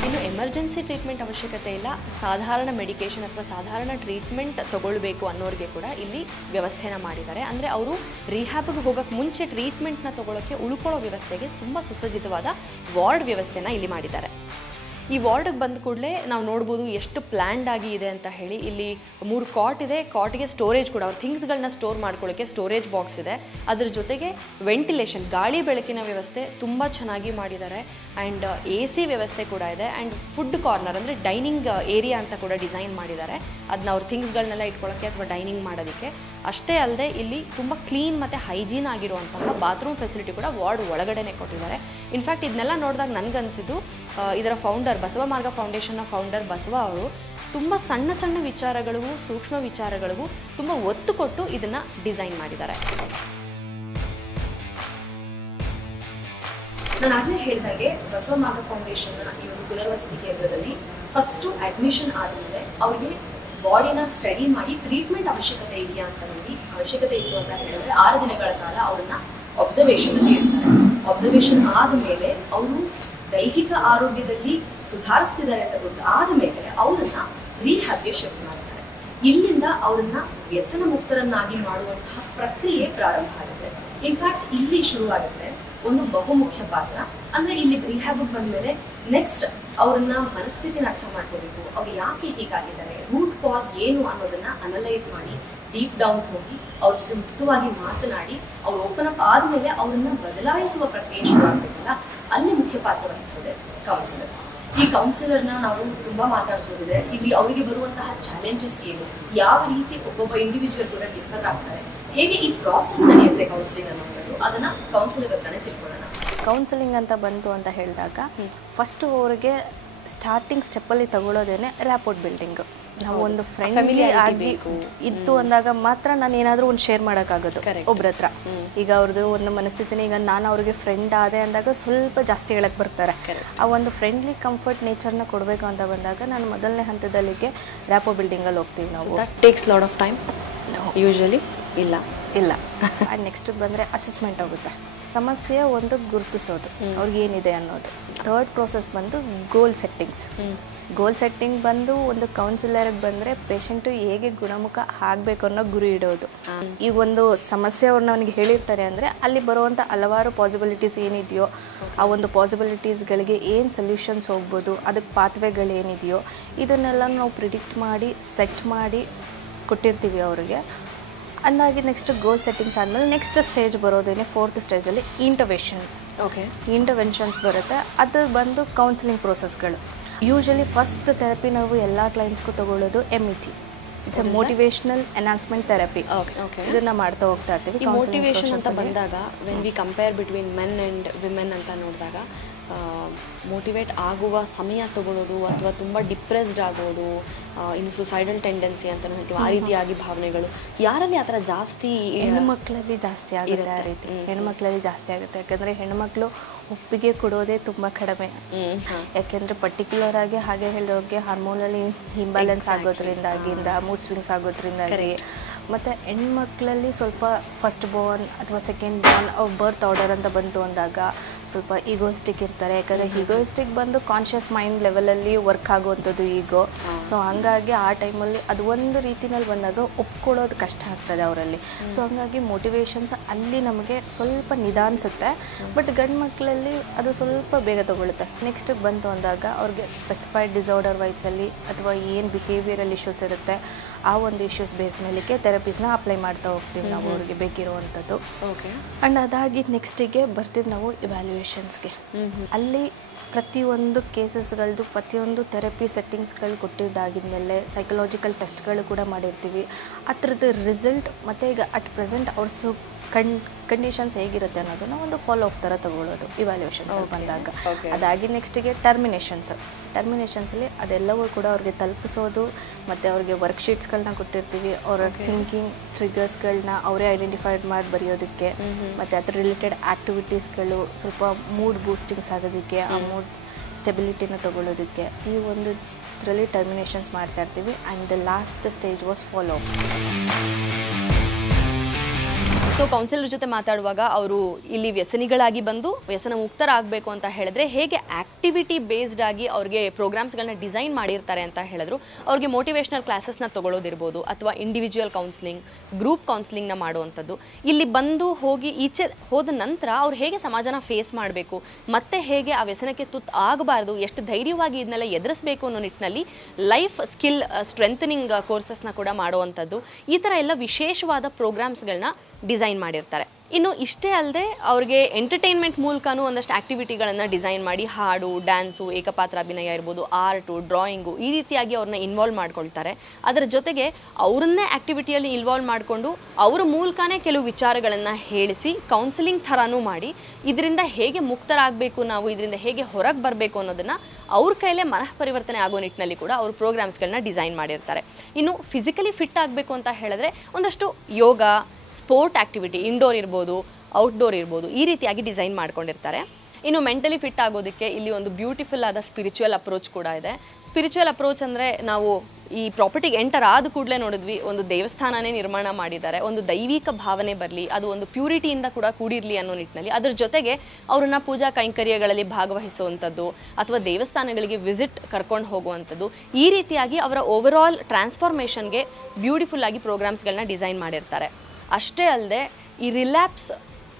ಇನ್ನು ಎಮರ್ಜೆನ್ಸಿ ಟ್ರೀಟ್ಮೆಂಟ್ ಅವಶ್ಯಕತೆ ಇಲ್ಲ, ಸಾಧಾರಣ ಮೆಡಿಕೇಷನ್ ಅಥವಾ ಸಾಧಾರಣ ಟ್ರೀಟ್ಮೆಂಟ್ ತಗೊಳ್ಬೇಕು ಅನ್ನೋರಿಗೆ ಕೂಡ ಇಲ್ಲಿ ವ್ಯವಸ್ಥೆನ ಮಾಡಿದ್ದಾರೆ. ಅಂದರೆ ಅವರು ರಿಹ್ಯಾಬ್ಗೆ ಹೋಗೋಕ್ಕೆ ಮುಂಚೆ ಟ್ರೀಟ್ಮೆಂಟ್ನ ತಗೊಳ್ಳೋಕ್ಕೆ ಉಳ್ಕೊಳ್ಳೋ ವ್ಯವಸ್ಥೆಗೆ ತುಂಬ ಸುಸಜ್ಜಿತವಾದ ವಾರ್ಡ್ ವ್ಯವಸ್ಥೆನ ಇಲ್ಲಿ ಮಾಡಿದ್ದಾರೆ. ಈ ವಾರ್ಡ್ಗೆ ಬಂದ ಕೂಡಲೇ ನಾವು ನೋಡ್ಬೋದು ಎಷ್ಟು ಪ್ಲ್ಯಾಂಡ್ ಆಗಿ ಇದೆ ಅಂತ ಹೇಳಿ. ಇಲ್ಲಿ 3 ಕಾಟ್ ಇದೆ, ಕಾಟಿಗೆ ಸ್ಟೋರೇಜ್ ಕೂಡ, ಅವ್ರ ಥಿಂಗ್ಸ್ಗಳನ್ನ ಸ್ಟೋರ್ ಮಾಡ್ಕೊಳ್ಳೋಕ್ಕೆ ಸ್ಟೋರೇಜ್ ಬಾಕ್ಸ್ ಇದೆ. ಅದ್ರ ಜೊತೆಗೆ ವೆಂಟಿಲೇಷನ್, ಗಾಳಿ ಬೆಳಕಿನ ವ್ಯವಸ್ಥೆ ತುಂಬ ಚೆನ್ನಾಗಿ ಮಾಡಿದ್ದಾರೆ. ಆ್ಯಂಡ್ AC ವ್ಯವಸ್ಥೆ ಕೂಡ ಇದೆ. ಆ್ಯಂಡ್ ಫುಡ್ ಕಾರ್ನರ್ ಅಂದರೆ ಡೈನಿಂಗ್ ಏರಿಯಾ ಅಂತ ಕೂಡ ಡಿಸೈನ್ ಮಾಡಿದ್ದಾರೆ, ಅದನ್ನ ಅವ್ರ ಥಿಂಗ್ಸ್ಗಳನ್ನೆಲ್ಲ ಇಟ್ಕೊಳ್ಳೋಕ್ಕೆ ಅಥವಾ ಡೈನಿಂಗ್ ಮಾಡೋದಕ್ಕೆ. ಅಷ್ಟೇ ಅಲ್ಲದೆ ಇಲ್ಲಿ ತುಂಬ ಕ್ಲೀನ್ ಮತ್ತು ಹೈಜೀನ್ ಆಗಿರುವಂತಹ ಬಾತ್ರೂಮ್ ಫೆಸಿಲಿಟಿ ಕೂಡ ವಾರ್ಡ್ ಒಳಗಡೆನೆ ಕೊಟ್ಟಿದ್ದಾರೆ. ಇನ್ಫ್ಯಾಕ್ಟ್ ಇದನ್ನೆಲ್ಲ ನೋಡಿದಾಗ ನನಗನ್ಸಿದ್ದು ಇದರ ಫೌಂಡರ್, ಬಸವ ಮಾರ್ಗ ಫೌಂಡೇಶನ್ನ ಫೌಂಡರ್ ಬಸವ ಅವರು ತುಂಬ ಸಣ್ಣ ಸಣ್ಣ ವಿಚಾರಗಳಿಗೂ ಸೂಕ್ಷ್ಮ ವಿಚಾರಗಳಿಗೂ ತುಂಬ ಒತ್ತು ಕೊಟ್ಟು ಇದನ್ನು ಡಿಸೈನ್ ಮಾಡಿದ್ದಾರೆ. ನಾನು ಆಗಲೇ ಹೇಳಿದಾಗೆ ಬಸವ ಮಾರ್ಗ ಫೌಂಡೇಶನ್ನ ಈ ಒಂದು ಪುನರ್ವಸತಿ ಕೇಂದ್ರದಲ್ಲಿ ಫಸ್ಟು ಅಡ್ಮಿಷನ್ ಆದಮೇಲೆ ಅವರಿಗೆ ಬಾಡಿನ ಸ್ಟಡಿ ಮಾಡಿ ಟ್ರೀಟ್ಮೆಂಟ್ ಅವಶ್ಯಕತೆ ಇದೆಯಾ ಅಂತ ನೋಡಿ, ಅವಶ್ಯಕತೆ ಇತ್ತು ಅಂತ ಹೇಳಿದ್ರೆ 6 ದಿನಗಳ ಕಾಲ ಅವ್ರನ್ನ ಅಬ್ಸರ್ವೇಷನಲ್ಲಿ ಇಡ್ತಾರೆ. ಅಬ್ಸರ್ವೇಷನ್ ಆದಮೇಲೆ ಅವರು ದೈಹಿಕ ಆರೋಗ್ಯದಲ್ಲಿ ಸುಧಾರಿಸ್ತಿದ್ದಾರೆ ಅಂತ ಗೊತ್ತಾದ ಮೇಲೆ ಅವರನ್ನ ರಿಹ್ಯಾಬ್ಗೆ ಶಿಫ್ಟ್ ಮಾಡ್ತಾರೆ. ಇಲ್ಲಿಂದ ಅವರನ್ನ ವ್ಯಸನ ಮುಕ್ತರನ್ನಾಗಿ ಮಾಡುವಂತಹ ಪ್ರಕ್ರಿಯೆ ಪ್ರಾರಂಭ ಆಗುತ್ತೆ. ಇನ್ಫ್ಯಾಕ್ಟ್ ಇಲ್ಲಿ ಶುರುವಾಗುತ್ತೆ ಒಂದು ಬಹುಮುಖ್ಯ ಪಾತ್ರ. ಅಂದ್ರೆ ಇಲ್ಲಿ ರಿಹ್ಯಾಬ್ಗೆ ಬಂದ್ಮೇಲೆ ನೆಕ್ಸ್ಟ್ ಅವ್ರನ್ನ ಮನಸ್ಥಿತಿನ ಅರ್ಥ ಮಾಡ್ಕೋಬೇಕು, ಅವ್ರು ಯಾಕೆ ಹೀಗಾಗಿದ್ದಾರೆ, ರೂಟ್ ಕಾಸ್ ಏನು ಅನ್ನೋದನ್ನ ಅನಲೈಸ್ ಮಾಡಿ ಡೀಪ್ ಡೌನ್ ಹೋಗಿ ಅವ್ರ ಜೊತೆ ಮುಕ್ತವಾಗಿ ಮಾತನಾಡಿ ಅವ್ರು ಓಪನ್ ಅಪ್ ಆದ್ಮೇಲೆ ಅವ್ರನ್ನ ಬದಲಾಯಿಸುವ ಪ್ರಕ್ರಿಯೆ ಶುರು ಆಗ್ಬೇಕಲ್ಲ, ಅಲ್ಲಿ ಮುಖ್ಯ ಪಾತ್ರ ವಹಿಸೋದೆ ಕೌನ್ಸಿಲರ್. ಈ ಕೌನ್ಸಿಲರ್ನ ನಾವು ತುಂಬಾ ಮಾತಾಡಿಸೋದಿದೆ. ಇಲ್ಲಿ ಅವರಿಗೆ ಬರುವಂತಹ ಚಾಲೆಂಜಸ್ ಏನು, ಯಾವ ರೀತಿ ಒಬ್ಬೊಬ್ಬ ಇಂಡಿವಿಜುವಲ್ ಕೂಡ ಡಿಫರ್ ಆಗ್ತಾರೆ, ಹೇಗೆ ಈ ಪ್ರಾಸೆಸ್ ನಡೆಯುತ್ತೆ ಕೌನ್ಸಿಲಿಂಗ್ ಅನ್ನೋದು, ಅದನ್ನ ಕೌನ್ಸಿಲರ್ ಹತ್ರನೇ ತಿಳ್ಕೊಳ್ಳೋಣ. ಕೌನ್ಸಿಲಿಂಗ್ ಅಂತ ಬಂತು ಅಂತ ಹೇಳಿದಾಗ ಫಸ್ಟು ಅವರಿಗೆ ಸ್ಟಾರ್ಟಿಂಗ್ ಸ್ಟೆಪ್ಪಲ್ಲಿ ತಗೊಳ್ಳೋದೇನೆ ರ್ಯಾಪೋರ್ಟ್ ಬಿಲ್ಡಿಂಗು. ನಾವು ಒಂದು ಫ್ರೆಂಡ್ಲಿ ಆಗಬೇಕು ಇತ್ತು ಅಂದಾಗ ಮಾತ್ರ ನಾನು ಏನಾದರೂ ಒಂದು ಶೇರ್ ಮಾಡೋಕ್ಕಾಗೋದು ಒಬ್ರ ಹತ್ರ. ಈಗ ಅವ್ರದ್ದು ಒಂದು ಮನಸ್ಥಿತಿನ, ಈಗ ನಾನು ಅವ್ರಿಗೆ ಫ್ರೆಂಡ್ ಆದೆ ಅಂದಾಗ ಸ್ವಲ್ಪ ಜಾಸ್ತಿ ಹೇಳಕ್ಕೆ ಬರ್ತಾರೆ. ಆ ಒಂದು ಫ್ರೆಂಡ್ಲಿ ಕಂಫರ್ಟ್ ನೇಚರ್ನ ಕೊಡಬೇಕು ಅಂತ ಬಂದಾಗ ನಾನು ಮೊದಲನೇ ಹಂತದಲ್ಲಿಗೆ ರ್ಯಾಪೋ ಬಿಲ್ಡಿಂಗಲ್ಲಿ ಹೋಗ್ತೀವಿ ನಾವು. Takes lot of time usually. ಇಲ್ಲ ಆ್ಯಂಡ್ ನೆಕ್ಸ್ಟ್ ಬಂದರೆ ಅಸೆಸ್ಮೆಂಟ್ ಆಗುತ್ತೆ, ಸಮಸ್ಯೆ ಒಂದು ಗುರುತಿಸೋದು ಅವ್ರಿಗೆ ಏನಿದೆ ಅನ್ನೋದು. ಥರ್ಡ್ ಪ್ರೋಸೆಸ್ ಬಂದು ಗೋಲ್ ಸೆಟ್ಟಿಂಗ್ಸ್. ಗೋಲ್ ಸೆಟ್ಟಿಂಗ್ ಬಂದು ಒಂದು ಕೌನ್ಸಿಲರ್ಗೆ ಬಂದರೆ ಪೇಷಂಟು ಹೇಗೆ ಗುಣಮುಖ ಆಗಬೇಕು ಅನ್ನೋ ಗುರಿ ಇಡೋದು. ಈಗ ಒಂದು ಸಮಸ್ಯೆ ಅವ್ರನ್ನ ಅವನಿಗೆ ಹೇಳಿರ್ತಾರೆ ಅಂದರೆ ಅಲ್ಲಿ ಬರುವಂಥ ಹಲವಾರು ಪಾಸಿಬಿಲಿಟೀಸ್ ಏನಿದೆಯೋ ಆ ಒಂದು ಪಾಸಿಬಿಲಿಟೀಸ್ಗಳಿಗೆ ಏನು ಸೊಲ್ಯೂಷನ್ಸ್ ಹೋಗ್ಬೋದು, ಅದಕ್ಕೆ ಪಾತ್ವೆಗಳು ಏನಿದೆಯೋ ಇದನ್ನೆಲ್ಲ ನಾವು ಪ್ರಿಡಿಕ್ಟ್ ಮಾಡಿ ಸೆಟ್ ಮಾಡಿ ಕೊಟ್ಟಿರ್ತೀವಿ ಅವರಿಗೆ. ಅಂದಾಗಿ ನೆಕ್ಸ್ಟ್ ಗೋಲ್ ಸೆಟ್ಟಿಂಗ್ಸ್ ಆದಮೇಲೆ ನೆಕ್ಸ್ಟ್ ಸ್ಟೇಜ್ ಬರೋದೇನೆ 4th ಸ್ಟೇಜಲ್ಲಿ ಇಂಟರ್ವೆನ್ಷನ್ಸ್ ಬರುತ್ತೆ. ಅದು ಬಂದು ಕೌನ್ಸಿಲಿಂಗ್ ಪ್ರೋಸೆಸ್ಗಳು. ಯೂಶಲಿ ಫಸ್ಟ್ ಥೆರಪಿ ನಾವು ಎಲ್ಲ ಕ್ಲೈಂಟ್ಸ್ಗೂ ತಗೊಳ್ಳೋದು MET, it's a motivational enhancement therapy. ಇದನ್ನು ಮಾಡ್ತಾ ಹೋಗ್ತಾ ಇರ್ತೀವಿ. ಈ ಮೋಟಿವೇಶನ್ ಅಂತ ಬಂದಾಗ when we compare between men and women ಅಂತ ನೋಡಿದಾಗ ಮೋಟಿವೇಟ್ ಆಗುವ ಸಮಯ ತಗೊಳ್ಳೋದು ಅಥವಾ ತುಂಬ ಡಿಪ್ರೆಸ್ಡ್ ಆಗೋದು, ಇನ್ನು ಸುಸೈಡಲ್ ಟೆಂಡೆನ್ಸಿ ಅಂತ ಹೇಳ್ತೀವಿ, ಆ ರೀತಿಯಾಗಿ ಭಾವನೆಗಳು ಯಾರಲ್ಲಿ ಆ ಥರ ಜಾಸ್ತಿ? ಹೆಣ್ಣುಮಕ್ಕಳಲ್ಲಿ ಜಾಸ್ತಿ ಆಗುತ್ತೆ ಆ ರೀತಿ. ಹೆಣ್ಮಕ್ಳಲ್ಲಿ ಜಾಸ್ತಿ ಆಗುತ್ತೆ, ಯಾಕಂದರೆ ಹೆಣ್ಮಕ್ಳು ಒಪ್ಪಿಗೆ ಕೊಡೋದೇ ತುಂಬ ಕಡಿಮೆ. ಯಾಕೆಂದರೆ ಪರ್ಟಿಕ್ಯುಲರ್ ಆಗಿ ಹಾಗೆ ಹೇಳಿದವ್ರಿಗೆ ಹಾರ್ಮೋನಲ್ಲಿ ಇಂಬ್ಯಾಲೆನ್ಸ್ ಆಗೋದ್ರಿಂದಾಗಿಂದ, ಮೂಡ್ ಸ್ವಿಂಗ್ಸ್ ಆಗೋದ್ರಿಂದಾಗಿ, ಮತ್ತು ಹೆಣ್ಮಕ್ಳಲ್ಲಿ ಸ್ವಲ್ಪ ಫಸ್ಟ್ ಬೋರ್ನ್ ಅಥವಾ ಸೆಕೆಂಡ್ ಬೋರ್ನ್ ಬರ್ತ್ ಆರ್ಡರ್ ಅಂತ ಬಂತು ಅಂದಾಗ ಸ್ವಲ್ಪ ಈಗೋಯಿಸ್ಟಿಕ್ ಇರ್ತಾರೆ. ಯಾಕಂದರೆ ಈಗೋಯಿಸ್ಟಿಕ್ ಬಂದು ಕಾನ್ಷಿಯಸ್ ಮೈಂಡ್ ಲೆವೆಲಲ್ಲಿ ವರ್ಕ್ ಆಗುವಂಥದ್ದು ಈಗೋ. ಸೊ ಹಂಗಾಗಿ ಆ ಟೈಮಲ್ಲಿ ಅದು ಒಂದು ರೀತಿನಲ್ಲಿ ಬಂದಾಗ ಒಪ್ಕೊಳ್ಳೋದು ಕಷ್ಟ ಆಗ್ತದೆ ಅವರಲ್ಲಿ. ಸೊ ಹಂಗಾಗಿ ಮೋಟಿವೇಶನ್ಸ್ ಅಲ್ಲಿ ನಮಗೆ ಸ್ವಲ್ಪ ನಿಧಾನಿಸುತ್ತೆ. ಬಟ್ ಗಂಡು ಮಕ್ಕಳಲ್ಲಿ ಅದು ಸ್ವಲ್ಪ ಬೇಗ ತಗೊಳುತ್ತೆ. ನೆಕ್ಸ್ಟ್ ಬಂತು ಅಂದಾಗ ಅವ್ರಿಗೆ ಸ್ಪೆಸಿಫೈಡ್ ಡಿಸಾರ್ಡರ್ ವೈಸಲ್ಲಿ ಅಥವಾ ಏನು ಬಿಹೇವಿಯರಲ್ ಇಶ್ಯೂಸ್ ಇರುತ್ತೆ ಆ ಒಂದು ಇಶ್ಯೂಸ್ ಬೇಸ್ ಮೇಲಕ್ಕೆ ಥೆರಪೀಸ್ನ ಅಪ್ಲೈ ಮಾಡ್ತಾ ಹೋಗ್ತೀವಿ ನಾವು ಅವ್ರಿಗೆ ಬೇಕಿರುವಂಥದ್ದು. ಆ್ಯಂಡ್ ಅದಾಗಿ ನೆಕ್ಸ್ಟಿಗೆ ಬರ್ತೀವಿ ನಾವು ಇವ್ಯಾಲ್ಯೂಯೇಷನ್ಸ್ಗೆ. ಅಲ್ಲಿ ಪ್ರತಿಯೊಂದು ಕೇಸಸ್ಗಳದ್ದು ಪ್ರತಿಯೊಂದು ಥೆರಪಿ ಸೆಟ್ಟಿಂಗ್ಸ್ಗಳು ಕೊಟ್ಟಿದ್ದಾಗಿದ್ಮೇಲೆ ಸೈಕಲಾಜಿಕಲ್ ಟೆಸ್ಟ್ಗಳು ಕೂಡ ಮಾಡಿರ್ತೀವಿ. ಆ ಥರದ್ದು ರಿಸಲ್ಟ್ ಮತ್ತು ಈಗ ಅಟ್ ಪ್ರೆಸೆಂಟ್ ಅವ್ರ ಕಂಡೀಷನ್ಸ್ ಹೇಗಿರುತ್ತೆ ಅನ್ನೋದನ್ನು ಒಂದು ಫಾಲೋ ಅಪ್ ಥರ ತಗೊಳ್ಳೋದು ಇವ್ಯಾಲ್ಯೂಯೇಷನ್ಸಲ್ಲಿ ಬಂದಾಗ. ಅದಾಗಿ ನೆಕ್ಸ್ಟಿಗೆ ಟರ್ಮಿನೇಷನ್ಸಲ್ಲಿ ಅದೆಲ್ಲವೂ ಕೂಡ ಅವ್ರಿಗೆ ತಲುಪಿಸೋದು ಮತ್ತು ಅವ್ರಿಗೆ ವರ್ಕ್ಶೀಟ್ಸ್ಗಳನ್ನ ಕೊಟ್ಟಿರ್ತೀವಿ. ಅವರ ಥಿಂಕಿಂಗ್ ಟ್ರಿಗರ್ಸ್ಗಳನ್ನ ಅವರೇ ಐಡೆಂಟಿಫೈಡ್ ಮಾಡಿ ಬರೆಯೋದಕ್ಕೆ ಮತ್ತು ಅದ್ರ ರಿಲೇಟೆಡ್ ಆ್ಯಕ್ಟಿವಿಟೀಸ್ಗಳು ಸ್ವಲ್ಪ ಮೂಡ್ ಬೂಸ್ಟಿಂಗ್ಸ್ ಆಗೋದಕ್ಕೆ, ಆ ಮೂಡ್ ಸ್ಟೆಬಿಲಿಟಿನ ತಗೊಳ್ಳೋದಕ್ಕೆ ಈ ಒಂದು ಇದರಲ್ಲಿ ಟರ್ಮಿನೇಷನ್ಸ್ ಮಾಡ್ತಾ ಇರ್ತೀವಿ. And the last stage was follow up. So counsellor ಜೊತೆ ಮಾತಾಡುವಾಗ ಅವರು ಇಲ್ಲಿ ವ್ಯಸನಿಗಳಾಗಿ ಬಂದು ವ್ಯಸನ ಮುಕ್ತರಾಗಬೇಕು ಅಂತ ಹೇಳಿದ್ರೆ ಹೇಗೆ ಆಕ್ಟಿವಿಟಿ ಬೇಸ್ಡ್ ಆಗಿ ಅವ್ರಿಗೆ ಪ್ರೋಗ್ರಾಮ್ಸ್ಗಳನ್ನ ಡಿಸೈನ್ ಮಾಡಿರ್ತಾರೆ ಅಂತ ಹೇಳಿದ್ರು. ಅವ್ರಿಗೆ ಮೋಟಿವೇಶ್ನಲ್ ಕ್ಲಾಸಸ್ನ ತಗೊಳ್ಳೋದಿರ್ಬೋದು ಅಥವಾ ಇಂಡಿವಿಜುವಲ್ ಕೌನ್ಸಿಲಿಂಗ್, ಗ್ರೂಪ್ ಕೌನ್ಸಿಲಿಂಗ್ನ ಮಾಡುವಂಥದ್ದು. ಇಲ್ಲಿ ಬಂದು ಹೋಗಿ ಈಚೆ ಹೋದ ನಂತರ ಅವ್ರು ಹೇಗೆ ಸಮಾಜನ ಫೇಸ್ ಮಾಡಬೇಕು, ಮತ್ತೆ ಹೇಗೆ ಆ ವ್ಯಸನಕ್ಕೆ ತುತ್ತು ಆಗಬಾರ್ದು, ಎಷ್ಟು ಧೈರ್ಯವಾಗಿ ಇದನ್ನೆಲ್ಲ ಎದುರಿಸಬೇಕು ಅನ್ನೋ ನಿಟ್ಟಿನಲ್ಲಿ ಲೈಫ್ ಸ್ಕಿಲ್ ಸ್ಟ್ರೆಂಥನಿಂಗ್ ಕೋರ್ಸಸ್ನ ಕೂಡ ಮಾಡುವಂಥದ್ದು. ಈ ಥರ ಎಲ್ಲ ವಿಶೇಷವಾದ ಪ್ರೋಗ್ರಾಮ್ಸ್ಗಳನ್ನ ಡಿಸೈನ್ ಮಾಡಿರ್ತಾರೆ. ಇನ್ನು ಇಷ್ಟೇ ಅಲ್ಲದೆ ಅವ್ರಿಗೆ ಎಂಟರ್ಟೈನ್ಮೆಂಟ್ ಮೂಲಕನೂ ಒಂದಷ್ಟು ಆ್ಯಕ್ಟಿವಿಟಿಗಳನ್ನು ಡಿಸೈನ್ ಮಾಡಿ ಹಾಡು, ಡ್ಯಾನ್ಸು, ಏಕಪಾತ್ರ ಅಭಿನಯ ಇರ್ಬೋದು, ಆರ್ಟು, ಡ್ರಾಯಿಂಗು ಈ ರೀತಿಯಾಗಿ ಅವ್ರನ್ನ ಇನ್ವಾಲ್ವ್ ಮಾಡ್ಕೊಳ್ತಾರೆ. ಅದರ ಜೊತೆಗೆ ಅವರನ್ನೇ ಆ್ಯಕ್ಟಿವಿಟಿಯಲ್ಲಿ ಇನ್ವಾಲ್ವ್ ಮಾಡಿಕೊಂಡು ಅವರ ಮೂಲಕನೇ ಕೆಲವು ವಿಚಾರಗಳನ್ನು ಹೇಳಿಸಿ ಕೌನ್ಸಿಲಿಂಗ್ ಥರನೂ ಮಾಡಿ ಇದರಿಂದ ಹೇಗೆ ಮುಕ್ತರಾಗಬೇಕು, ನಾವು ಇದರಿಂದ ಹೇಗೆ ಹೊರಗೆ ಬರಬೇಕು ಅನ್ನೋದನ್ನು ಅವ್ರ ಕೈಲೇ ಮನಃಪರಿವರ್ತನೆ ಆಗೋ ನಿಟ್ಟಿನಲ್ಲಿ ಕೂಡ ಅವರು ಪ್ರೋಗ್ರಾಮ್ಸ್ಗಳನ್ನ ಡಿಸೈನ್ ಮಾಡಿರ್ತಾರೆ. ಇನ್ನು ಫಿಸಿಕಲಿ ಫಿಟ್ ಆಗಬೇಕು ಅಂತ ಹೇಳಿದ್ರೆ ಒಂದಷ್ಟು ಯೋಗ, ಸ್ಪೋರ್ಟ್ ಆ್ಯಕ್ಟಿವಿಟಿ, ಇಂಡೋರ್ ಇರ್ಬೋದು, ಔಟ್ಡೋರ್ ಇರ್ಬೋದು, ಈ ರೀತಿಯಾಗಿ ಡಿಸೈನ್ ಮಾಡ್ಕೊಂಡಿರ್ತಾರೆ. ಇನ್ನು ಮೆಂಟಲಿ ಫಿಟ್ ಆಗೋದಕ್ಕೆ ಇಲ್ಲಿ ಒಂದು ಬ್ಯೂಟಿಫುಲ್ ಆದ ಸ್ಪಿರಿಚುವಲ್ ಅಪ್ರೋಚ್ ಕೂಡ ಇದೆ. ಸ್ಪಿರಿಚುವಲ್ ಅಪ್ರೋಚ್ ಅಂದರೆ ನಾವು ಈ ಪ್ರಾಪರ್ಟಿಗೆ ಎಂಟರ್ ಆದ ಕೂಡಲೇ ನೋಡಿದ್ವಿ, ಒಂದು ದೇವಸ್ಥಾನನೇ ನಿರ್ಮಾಣ ಮಾಡಿದ್ದಾರೆ, ಒಂದು ದೈವಿಕ ಭಾವನೆ ಬರಲಿ, ಅದು ಒಂದು ಪ್ಯೂರಿಟಿಯಿಂದ ಕೂಡ ಕೂಡಿರಲಿ ಅನ್ನೋ ನಿಟ್ಟಿನಲ್ಲಿ. ಅದ್ರ ಜೊತೆಗೆ ಅವ್ರನ್ನ ಪೂಜಾ ಕೈಂಕರ್ಯಗಳಲ್ಲಿ ಭಾಗವಹಿಸುವಂಥದ್ದು ಅಥವಾ ದೇವಸ್ಥಾನಗಳಿಗೆ ವಿಸಿಟ್ ಕರ್ಕೊಂಡು ಹೋಗುವಂಥದ್ದು, ಈ ರೀತಿಯಾಗಿ ಅವರ ಓವರ್ ಆಲ್ ಟ್ರಾನ್ಸ್ಫಾರ್ಮೇಷನ್ಗೆ ಬ್ಯೂಟಿಫುಲ್ ಆಗಿ ಪ್ರೋಗ್ರಾಮ್ಸ್ಗಳನ್ನ ಡಿಸೈನ್ ಮಾಡಿರ್ತಾರೆ. ಅಷ್ಟೇ ಅಲ್ಲದೆ ಈ ರಿಲ್ಯಾಪ್ಸ್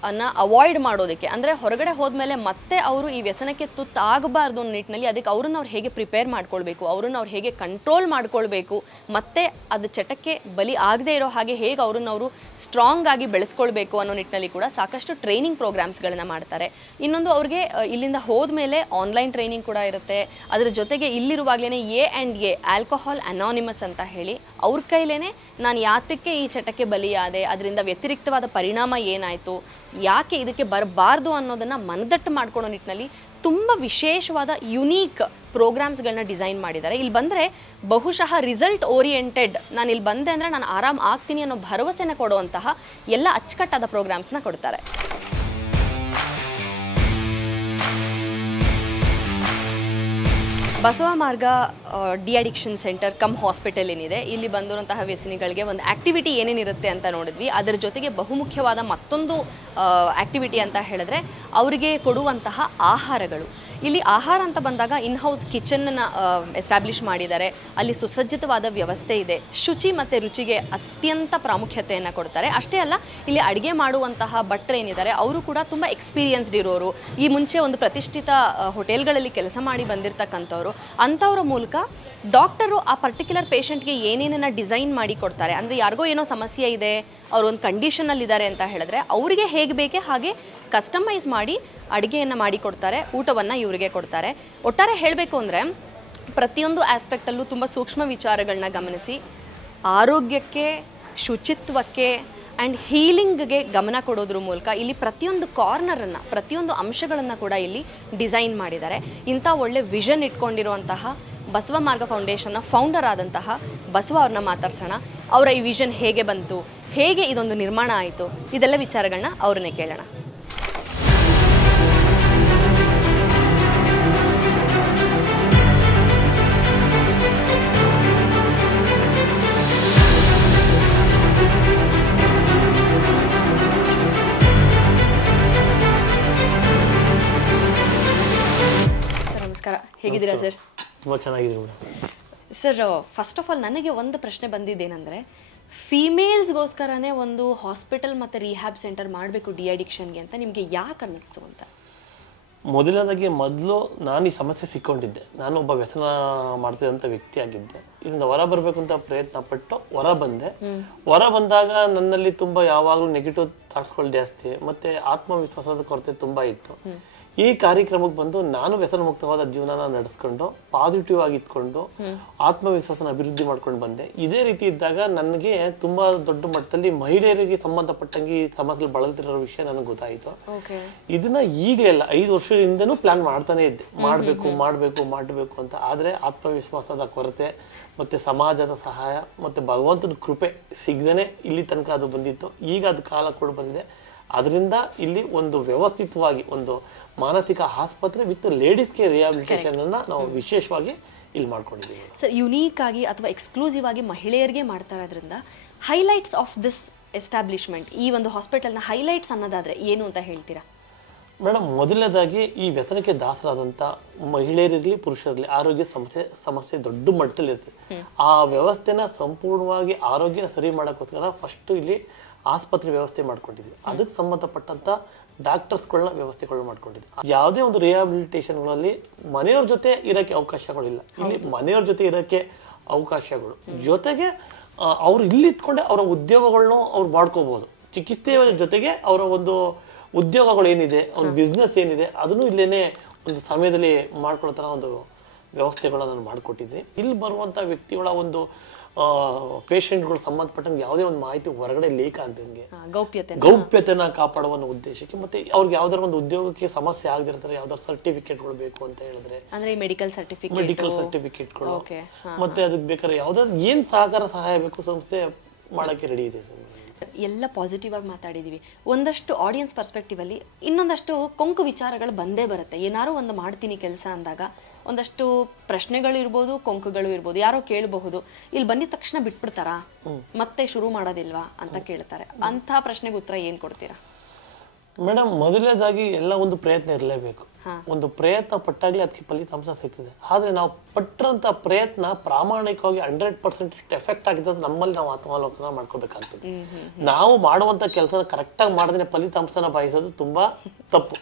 ಅನ್ನು ಅವಾಯ್ಡ್ ಮಾಡೋದಕ್ಕೆ, ಅಂದರೆ ಹೊರಗಡೆ ಹೋದ್ಮೇಲೆ ಮತ್ತೆ ಅವರು ಈ ವ್ಯಸನಕ್ಕೆ ತುತ್ತಾಗಬಾರ್ದು ಅನ್ನೋ ನಿಟ್ಟಿನಲ್ಲಿ ಅದಕ್ಕೆ ಅವ್ರನ್ನ ಅವ್ರು ಹೇಗೆ ಪ್ರಿಪೇರ್ ಮಾಡ್ಕೊಳ್ಬೇಕು, ಅವ್ರನ್ನ ಅವ್ರು ಹೇಗೆ ಕಂಟ್ರೋಲ್ ಮಾಡ್ಕೊಳ್ಬೇಕು, ಮತ್ತೆ ಅದು ಚಟಕ್ಕೆ ಬಲಿ ಆಗದೆ ಇರೋ ಹಾಗೆ ಹೇಗೆ ಅವ್ರನ್ನ ಅವರು ಸ್ಟ್ರಾಂಗ್ ಆಗಿ ಬೆಳೆಸ್ಕೊಳ್ಬೇಕು ಅನ್ನೋ ನಿಟ್ಟಿನಲ್ಲಿ ಕೂಡ ಸಾಕಷ್ಟು ಟ್ರೈನಿಂಗ್ ಪ್ರೋಗ್ರಾಮ್ಸ್ಗಳನ್ನ ಮಾಡ್ತಾರೆ. ಇನ್ನೊಂದು ಅವ್ರಿಗೆ ಇಲ್ಲಿಂದ ಹೋದ್ಮೇಲೆ ಆನ್ಲೈನ್ ಟ್ರೈನಿಂಗ್ ಕೂಡ ಇರುತ್ತೆ. ಅದರ ಜೊತೆಗೆ ಇಲ್ಲಿರುವಾಗಲೇ A&A ಆಲ್ಕೋಹಾಲ್ ಅನಾನಿಮಸ್ ಅಂತ ಹೇಳಿ ಅವ್ರ ಕೈಲೇ ನಾನು ಯಾತಕ್ಕೆ ಈ ಚಟಕ್ಕೆ ಬಲಿಯಾದೆ, ಅದರಿಂದ ವ್ಯತಿರಿಕ್ತವಾದ ಪರಿಣಾಮ ಏನಾಯಿತು, ಯಾಕೆ ಇದಕ್ಕೆ ಬರಬಾರ್ದು ಅನ್ನೋದನ್ನು ಮನದಟ್ಟು ಮಾಡ್ಕೊಳ್ಳೋ ನಿಟ್ಟಿನಲ್ಲಿ ತುಂಬ ವಿಶೇಷವಾದ ಯುನೀಕ್ ಪ್ರೋಗ್ರಾಮ್ಸ್ಗಳನ್ನ ಡಿಸೈನ್ ಮಾಡಿದ್ದಾರೆ. ಇಲ್ಲಿ ಬಂದರೆ ಬಹುಶಃ ರಿಸಲ್ಟ್ ಓರಿಯೆಂಟೆಡ್, ನಾನು ಇಲ್ಲಿ ಬಂದೆ ಅಂದರೆ ನಾನು ಆರಾಮ್ ಆಗ್ತೀನಿ ಅನ್ನೋ ಭರವಸೆನ ಕೊಡುವಂತಹ ಎಲ್ಲ ಅಚ್ಚುಕಟ್ಟಾದ ಪ್ರೋಗ್ರಾಮ್ಸ್ನ ಕೊಡ್ತಾರೆ. ಬಸವ ಮಾರ್ಗ de addiction centre come hospital ಏನಿದೆ, ಇಲ್ಲಿ ಬಂದಿರುವಂತಹ ವ್ಯಸನಿಗಳಿಗೆ ಒಂದು ಆ್ಯಕ್ಟಿವಿಟಿ ಏನೇನಿರುತ್ತೆ ಅಂತ ನೋಡಿದ್ವಿ. ಅದರ ಜೊತೆಗೆ ಬಹುಮುಖ್ಯವಾದ ಮತ್ತೊಂದು ಆ್ಯಕ್ಟಿವಿಟಿ ಅಂತ ಹೇಳಿದ್ರೆ ಅವರಿಗೆ ಕೊಡುವಂತಹ ಆಹಾರಗಳು. ಇಲ್ಲಿ ಆಹಾರ ಅಂತ ಬಂದಾಗ ಇನ್ ಹೌಸ್ ಕಿಚನ್ನ ಎಸ್ಟಾಬ್ಲಿಷ್ ಮಾಡಿದ್ದಾರೆ. ಅಲ್ಲಿ ಸುಸಜ್ಜಿತವಾದ ವ್ಯವಸ್ಥೆ ಇದೆ. ಶುಚಿ ಮತ್ತು ರುಚಿಗೆ ಅತ್ಯಂತ ಪ್ರಾಮುಖ್ಯತೆಯನ್ನು ಕೊಡ್ತಾರೆ. ಅಷ್ಟೇ ಅಲ್ಲ, ಇಲ್ಲಿ ಅಡುಗೆ ಮಾಡುವಂತಹ ಭಟ್ರು ಏನಿದ್ದಾರೆ ಅವರು ಕೂಡ ತುಂಬ ಎಕ್ಸ್ಪೀರಿಯನ್ಸ್ಡ್ ಇರೋರು, ಈ ಮುಂಚೆ ಒಂದು ಪ್ರತಿಷ್ಠಿತ ಹೋಟೆಲ್ಗಳಲ್ಲಿ ಕೆಲಸ ಮಾಡಿ ಬಂದಿರತಕ್ಕಂಥವ್ರು. ಅಂಥವ್ರ ಮೂಲಕ ಡಾಕ್ಟರು ಆ ಪರ್ಟಿಕ್ಯುಲರ್ ಪೇಷಂಟ್ಗೆ ಏನೇನನ್ನು ಡಿಸೈನ್ ಮಾಡಿ ಕೊಡ್ತಾರೆ. ಅಂದರೆ ಯಾರಿಗೋ ಏನೋ ಸಮಸ್ಯೆ ಇದೆ, ಅವರು ಒಂದು ಕಂಡೀಷನಲ್ಲಿದ್ದಾರೆ ಅಂತ ಹೇಳಿದ್ರೆ ಅವರಿಗೆ ಹೇಗೆ ಬೇಕೇ ಹಾಗೆ ಕಸ್ಟಮೈಸ್ ಮಾಡಿ ಅಡುಗೆಯನ್ನು ಮಾಡಿ ಕೊಡ್ತಾರೆ, ಊಟವನ್ನು ಇವರಿಗೆ ಕೊಡ್ತಾರೆ. ಒಟ್ಟಾರೆ ಹೇಳಬೇಕು ಅಂದರೆ ಪ್ರತಿಯೊಂದು ಆಸ್ಪೆಕ್ಟಲ್ಲೂ ತುಂಬ ಸೂಕ್ಷ್ಮ ವಿಚಾರಗಳನ್ನ ಗಮನಿಸಿ ಆರೋಗ್ಯಕ್ಕೆ, ಶುಚಿತ್ವಕ್ಕೆ ಆ್ಯಂಡ್ ಹೀಲಿಂಗ್ಗೆ ಗಮನ ಕೊಡೋದ್ರ ಮೂಲಕ ಇಲ್ಲಿ ಪ್ರತಿಯೊಂದು ಕಾರ್ನರನ್ನು, ಪ್ರತಿಯೊಂದು ಅಂಶಗಳನ್ನು ಕೂಡ ಇಲ್ಲಿ ಡಿಸೈನ್ ಮಾಡಿದ್ದಾರೆ. ಇಂಥ ಒಳ್ಳೆ ವಿಷನ್ ಇಟ್ಕೊಂಡಿರುವಂತಹ ಬಸವ ಮಾರ್ಗ ಫೌಂಡೇಶನ್ನ ಫೌಂಡರ್ ಆದಂತಹ ಬಸವ ಅವ್ರನ್ನ ಮಾತಾಡ್ಸೋಣ. ಅವರ ಈ ವಿಷನ್ ಹೇಗೆ ಬಂತು, ಹೇಗೆ ಇದೊಂದು ನಿರ್ಮಾಣ ಆಯಿತು, ಇದೆಲ್ಲ ವಿಚಾರಗಳನ್ನ ಅವ್ರನ್ನೇ ಕೇಳೋಣ. ನಮಸ್ಕಾರ, ಹೇಗಿದ್ದೀರಾ ಸರ್? ತುಂಬ ಚೆನ್ನಾಗಿದ್ದೀವಿ ಸರ್. ಫಸ್ಟ್ ಆಫ್ ಆಲ್ ನನಗೆ ಒಂದು ಪ್ರಶ್ನೆ ಬಂದಿದ್ದೇನೆಂದರೆ, ಫೀಮೇಲ್ಸ್ಗೋಸ್ಕರನೇ ಒಂದು ಹಾಸ್ಪಿಟಲ್ ಮತ್ತು ರಿಹ್ಯಾಬ್ ಸೆಂಟರ್ ಮಾಡಬೇಕು ಡಿ ಅಡಿಕ್ಷನ್ಗೆ ಅಂತ ನಿಮಗೆ ಯಾಕೆ ಅನ್ನಿಸ್ತು ಅಂತ? ಮೊದಲು ನಾನು ಈ ಸಮಸ್ಯೆ ಸಿಕ್ಕೊಂಡಿದ್ದೆ. ನಾನು ಒಬ್ಬ ವ್ಯಸನ ಮಾಡ್ತಿದ್ದಂಥ ವ್ಯಕ್ತಿ ಆಗಿದ್ದೆ. ಇದರಿಂದ ಹೊರ ಬರಬೇಕು ಅಂತ ಪ್ರಯತ್ನ ಪಟ್ಟು ಹೊರ ಬಂದೆ. ಹೊರ ಬಂದಾಗ ನನ್ನಲ್ಲಿ ತುಂಬ ಯಾವಾಗಲೂ ನೆಗೆಟಿವ್ ಥಾಟ್ಸ್ಗಳು ಜಾಸ್ತಿ, ಮತ್ತು ಆತ್ಮವಿಶ್ವಾಸದ ಕೊರತೆ ತುಂಬ ಇತ್ತು. ಈ ಕಾರ್ಯಕ್ರಮಕ್ಕೆ ಬಂದು ನಾನು ವ್ಯಸನ ಮುಕ್ತವಾದ ಜೀವನನ ನಡೆಸ್ಕೊಂಡು ಪಾಸಿಟಿವ್ ಆಗಿ ಇಟ್ಕೊಂಡು ಆತ್ಮವಿಶ್ವಾಸನ ಅಭಿವೃದ್ಧಿ ಮಾಡ್ಕೊಂಡು ಬಂದೆ. ಇದೇ ರೀತಿ ಇದ್ದಾಗ ನನಗೆ ತುಂಬಾ ದೊಡ್ಡ ಮಟ್ಟದಲ್ಲಿ ಮಹಿಳೆಯರಿಗೆ ಸಂಬಂಧಪಟ್ಟಂಗೆ ಈ ಸಮಸ್ಯೆ ಬಳಲ್ತಿರೋ ವಿಷಯ ನನಗೆ ಗೊತ್ತಾಯಿತು. ಇದನ್ನ ಈಗಲೆಲ್ಲ 5 ವರ್ಷದಿಂದನೂ ಪ್ಲಾನ್ ಮಾಡ್ತಾನೆ ಇದ್ದೆ, ಮಾಡಬೇಕು ಅಂತ. ಆದರೆ ಆತ್ಮವಿಶ್ವಾಸದ ಕೊರತೆ ಮತ್ತೆ ಸಮಾಜದ ಸಹಾಯ ಮತ್ತೆ ಭಗವಂತನ ಕೃಪೆ ಸಿಗದೇನೆ ಇಲ್ಲಿ ತನಕ ಅದು ಬಂದಿತ್ತು. ಈಗ ಅದು ಕಾಲ ಕೂಡ ಬಂದಿದೆ. ಅದರಿಂದ ಇಲ್ಲಿ ಒಂದು ವ್ಯವಸ್ಥಿತವಾಗಿ ಒಂದು ಮಾನಸಿಕ ಆಸ್ಪತ್ರೆ ವಿತ್ ಲೇಡೀಸ್ಗೆ ರಿಹ್ಯಾಬಿಲಿಟೇಷನ್ ಅನ್ನ ನಾವು ವಿಶೇಷವಾಗಿ ಇಲ್ಲಿ ಮಾಡ್ಕೊಂಡಿದ್ದೀವಿ. ಸರ್, ಯುನೀಕ್ ಆಗಿ ಅಥವಾ ಎಕ್ಸ್ಕ್ಲೂಸಿವ್ ಆಗಿ ಮಹಿಳೆಯರಿಗೆ ಮಾಡ್ತಾ ಇರೋದ್ರಿಂದ ಹೈಲೈಟ್ಸ್ ಆಫ್ ದಿಸ್ ಎಸ್ಟಾಬ್ಲಿಷ್ಮೆಂಟ್, ಈ ಒಂದು ಹಾಸ್ಪಿಟಲ್ನ ಹೈಲೈಟ್ಸ್ ಅನ್ನೋದಾದರೆ ಏನು ಅಂತ ಹೇಳ್ತೀರಾ? ಮೇಡಮ್, ಮೊದಲನೇದಾಗಿ ಈ ವ್ಯಸನಕ್ಕೆ ದಾಸರಾದಂಥ ಮಹಿಳೆಯರಿರಲಿ ಪುರುಷರಿರಲಿ ಆರೋಗ್ಯ ಸಮಸ್ಯೆ ದೊಡ್ಡ ಮಟ್ಟದಲ್ಲಿ ಇರ್ತದೆ. ಆ ವ್ಯವಸ್ಥೆನ ಸಂಪೂರ್ಣವಾಗಿ ಆರೋಗ್ಯನ ಸರಿ ಮಾಡೋಕ್ಕೋಸ್ಕರ ಫಸ್ಟು ಇಲ್ಲಿ ಆಸ್ಪತ್ರೆ ವ್ಯವಸ್ಥೆ ಮಾಡ್ಕೊಂಡಿದ್ವಿ. ಅದಕ್ಕೆ ಸಂಬಂಧಪಟ್ಟಂಥ ಡಾಕ್ಟರ್ಸ್ಗಳನ್ನ ವ್ಯವಸ್ಥೆಗಳು ಮಾಡ್ಕೊಂಡಿದ್ವಿ. ಯಾವುದೇ ಒಂದು ರಿಹಾಬಿಲಿಟೇಷನ್ಗಳಲ್ಲಿ ಮನೆಯವ್ರ ಜೊತೆ ಇರೋಕ್ಕೆ ಅವಕಾಶಗಳಿಲ್ಲ. ಇಲ್ಲಿ ಮನೆಯವ್ರ ಜೊತೆ ಇರೋಕ್ಕೆ ಅವಕಾಶಗಳು, ಜೊತೆಗೆ ಅವ್ರು ಇಲ್ಲಿ ಇತ್ಕೊಂಡೆ ಅವರ ಉದ್ಯೋಗಗಳನ್ನೂ ಅವ್ರು ಮಾಡ್ಕೋಬೋದು. ಚಿಕಿತ್ಸೆಯ ಜೊತೆಗೆ ಅವರ ಒಂದು ಉದ್ಯೋಗಗಳು ಏನಿದೆ, ಅವ್ರ ಬಿಸ್ನೆಸ್ ಏನಿದೆ, ಅದನ್ನು ಇಲ್ಲೇನೆ ಒಂದು ಸಮಯದಲ್ಲಿ ಮಾಡ್ಕೊಳ್ಳೋ ಥರ ಒಂದು ವ್ಯವಸ್ಥೆಗಳನ್ನ ನಾನು ಮಾಡಿಕೊಟ್ಟಿದ್ದೀನಿ. ಇಲ್ಲಿ ಬರುವಂಥ ವ್ಯಕ್ತಿಗಳ ಒಂದು ಪೇಷಂಟ್ಗಳು ಸಂಬಂಧಪಟ್ಟಂಗೆ ಯಾವುದೇ ಒಂದು ಮಾಹಿತಿ ಹೊರಗಡೆ ಲೀಕ್ ಆಗ್ದಂಗೆ ಗೌಪ್ಯತೆನ ಕಾಪಾಡುವ ಉದ್ದೇಶಕ್ಕೆ, ಮತ್ತೆ ಅವ್ರಿಗೆ ಯಾವ್ದಾರ ಒಂದು ಉದ್ಯೋಗಕ್ಕೆ ಸಮಸ್ಯೆ ಆಗದಿರ್ತಾರೆ ಯಾವ್ದಾರು ಸರ್ಟಿಫಿಕೇಟ್ಗಳು ಬೇಕು ಅಂತ ಹೇಳಿದ್ರೆ ಮೆಡಿಕಲ್ ಸರ್ಟಿಫಿಕೇಟ್ಗಳು, ಮತ್ತೆ ಅದಕ್ಕೆ ಬೇಕಾದ್ರೆ ಯಾವ್ದಾದ್ರು ಏನ್ ಸಹಾಯ ಬೇಕು ಸಂಸ್ಥೆ ಮಾಡಕ್ಕೆ ರೆಡಿ ಇದೆ. ಎಲ್ಲ ಪಾಸಿಟಿವ್ ಆಗಿ ಮಾತಾಡಿದೀವಿ. ಒಂದಷ್ಟು ಆಡಿಯನ್ಸ್ ಪರ್ಸ್ಪೆಕ್ಟಿವ್ ಅಲ್ಲಿ ಇನ್ನೊಂದಷ್ಟು ಕೊಂಕು ವಿಚಾರಗಳು ಬಂದೇ ಬರುತ್ತೆ. ಏನಾರು ಒಂದು ಮಾಡ್ತೀನಿ ಕೆಲಸ ಅಂದಾಗ ಒಂದಷ್ಟು ಪ್ರಶ್ನೆಗಳು ಇರ್ಬೋದು, ಕೊಂಕುಗಳು ಇರ್ಬೋದು. ಯಾರೋ ಕೇಳಬಹುದು, ಇಲ್ಲಿ ಬಂದಿದ ತಕ್ಷಣ ಬಿಟ್ಬಿಡ್ತಾರಾ, ಮತ್ತೆ ಶುರು ಮಾಡೋದಿಲ್ವಾ ಅಂತ ಕೇಳ್ತಾರೆ. ಅಂತ ಪ್ರಶ್ನೆಗೆ ಉತ್ತರ ಏನ್ ಕೊಡ್ತೀರಾ? ಮೇಡಮ್, ಮೊದಲನೇದಾಗಿ ಎಲ್ಲ ಒಂದು ಪ್ರಯತ್ನ ಇರಲೇಬೇಕು. ಒಂದು ಪ್ರಯತ್ನ ಪಟ್ಟಾಗ್ಲೇ ಅದಕ್ಕೆ ಫಲಿತಾಂಶ ಸಿಗ್ತದೆ. ಆದ್ರೆ ನಾವು ಪಟ್ಟಿರೋಂಥ ಪ್ರಯತ್ನ ಪ್ರಾಮಾಣಿಕವಾಗಿ 100% ಎಫೆಕ್ಟ್ ಆಗಿದ್ದ ನಮ್ಮಲ್ಲಿ ನಾವು ಆತ್ಮಾವಲೋಕನ ಮಾಡ್ಕೋಬೇಕಾಗ್ತದೆ. ನಾವು ಮಾಡುವಂತ ಕೆಲಸನ ಕರೆಕ್ಟಾಗಿ ಮಾಡಿದ್ರೆ ಫಲಿತಾಂಶನ ಬಯಸೋದು ತುಂಬಾ ತಪ್ಪು.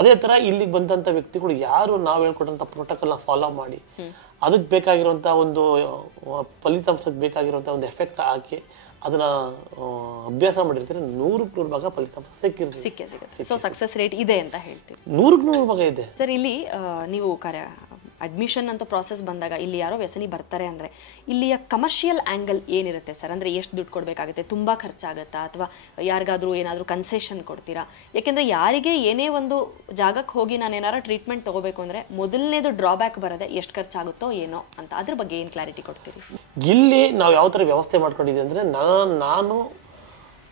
ಅದೇ ತರ ಇಲ್ಲಿಗೆ ಬಂದಂತ ವ್ಯಕ್ತಿಗಳು ಯಾರು ನಾವು ಹೇಳ್ಕೊಟ್ಟಂತ ಪ್ರೋಟೋಕಾಲ್ನ ಫಾಲೋ ಮಾಡಿ ಅದಕ್ಕೆ ಬೇಕಾಗಿರುವಂತ ಒಂದು ಫಲಿತಾಂಶಕ್ಕೆ ಬೇಕಾಗಿರುವಂತ ಒಂದು ಎಫೆಕ್ಟ್ ಹಾಕಿ ಅದನ್ನ ಅಭ್ಯಾಸ ಮಾಡಿರ್ತೀರಿ, 100% ಭಾಗ ಫಲಿತಾಂಶ ಸಿಕ್ಕಿರ್ತದೆ. ಸೊ ಸಕ್ಸಸ್ ರೇಟ್ ಇದೆ ಅಂತ ಹೇಳ್ತೀವಿ. 100% ಭಾಗ ಇದೆ ಸರ್. ಇಲ್ಲಿ ನೀವು ಅಡ್ಮಿಷನ್ ಅಂತ ಪ್ರಾಸೆಸ್ ಬಂದಾಗ ಇಲ್ಲಿ ಯಾರೋ ವ್ಯಸನಿ ಬರ್ತಾರೆ ಅಂದರೆ ಇಲ್ಲಿಯ ಕಮರ್ಷಿಯಲ್ ಆ್ಯಂಗಲ್ ಏನಿರುತ್ತೆ ಸರ್? ಅಂದರೆ ಎಷ್ಟು ದುಡ್ಡು ಕೊಡಬೇಕಾಗುತ್ತೆ, ತುಂಬ ಖರ್ಚಾಗುತ್ತಾ, ಅಥವಾ ಯಾರಿಗಾದರೂ ಏನಾದರೂ ಕನ್ಸೆಷನ್ ಕೊಡ್ತೀರಾ? ಯಾಕೆಂದರೆ ಯಾರಿಗೆ ಏನೇ ಒಂದು ಜಾಗಕ್ಕೆ ಹೋಗಿ ನಾನು ಏನಾರು ಟ್ರೀಟ್ಮೆಂಟ್ ತೊಗೋಬೇಕು ಅಂದರೆ ಮೊದಲನೇದು ಡ್ರಾಬ್ಯಾಕ್ ಬರೋದೆ ಎಷ್ಟು ಖರ್ಚಾಗುತ್ತೋ ಏನೋ ಅಂತ. ಅದ್ರ ಬಗ್ಗೆ ಏನು ಕ್ಲಾರಿಟಿ ಕೊಡ್ತೀರಿ? ಇಲ್ಲಿ ನಾವು ಯಾವ ಥರ ವ್ಯವಸ್ಥೆ ಮಾಡ್ಕೊಂಡಿದ್ದೀವಿ ಅಂದರೆ ನಾನು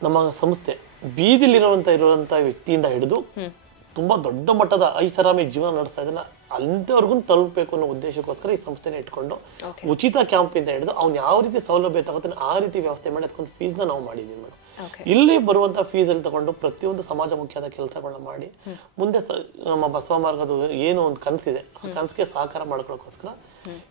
ನಮ್ಮ ಸಂಸ್ಥೆ ಬೀದಿಲಿರುವಂಥ ವ್ಯಕ್ತಿಯಿಂದ ಹಿಡಿದು ತುಂಬ ದೊಡ್ಡ ಮಟ್ಟದ ಐಷಾರಾಮಿ ಜೀವನ ನಡೆಸ್ತಾ ಇದನ್ನ ಅಂಥವ್ರಿಗೂ ತಲುಪಬೇಕು ಅನ್ನೋ ಉದ್ದೇಶಕ್ಕೋಸ್ಕರ ಈ ಸಂಸ್ಥೆನ ಇಟ್ಕೊಂಡು ಉಚಿತ ಕ್ಯಾಂಪಿಂದ ಹಿಡಿದು ಅವ್ನು ಯಾವ ರೀತಿ ಸೌಲಭ್ಯ ತಗೋತಾನೆ ಆ ರೀತಿ ವ್ಯವಸ್ಥೆ ಮಾಡಿ ಅದಕ್ಕೊಂದು ಫೀಸ್ನ ನಾವು ಮಾಡಿದ್ದೀವಿ ಮೇಡಮ್. ಇಲ್ಲಿ ಬರುವಂಥ ಫೀಸಲ್ಲಿ ತಗೊಂಡು ಪ್ರತಿಯೊಂದು ಸಮಾಜಮುಖಿಯಾದ ಕೆಲಸಗಳನ್ನ ಮಾಡಿ ಮುಂದೆ ನಮ್ಮ ಬಸವ ಮಾರ್ಗದ ಏನು ಒಂದು ಕನಸಿದೆ ಆ ಕನಸಿಗೆ ಸಹಕಾರ ಮಾಡ್ಕೊಳ್ಳೋಕ್ಕೋಸ್ಕರ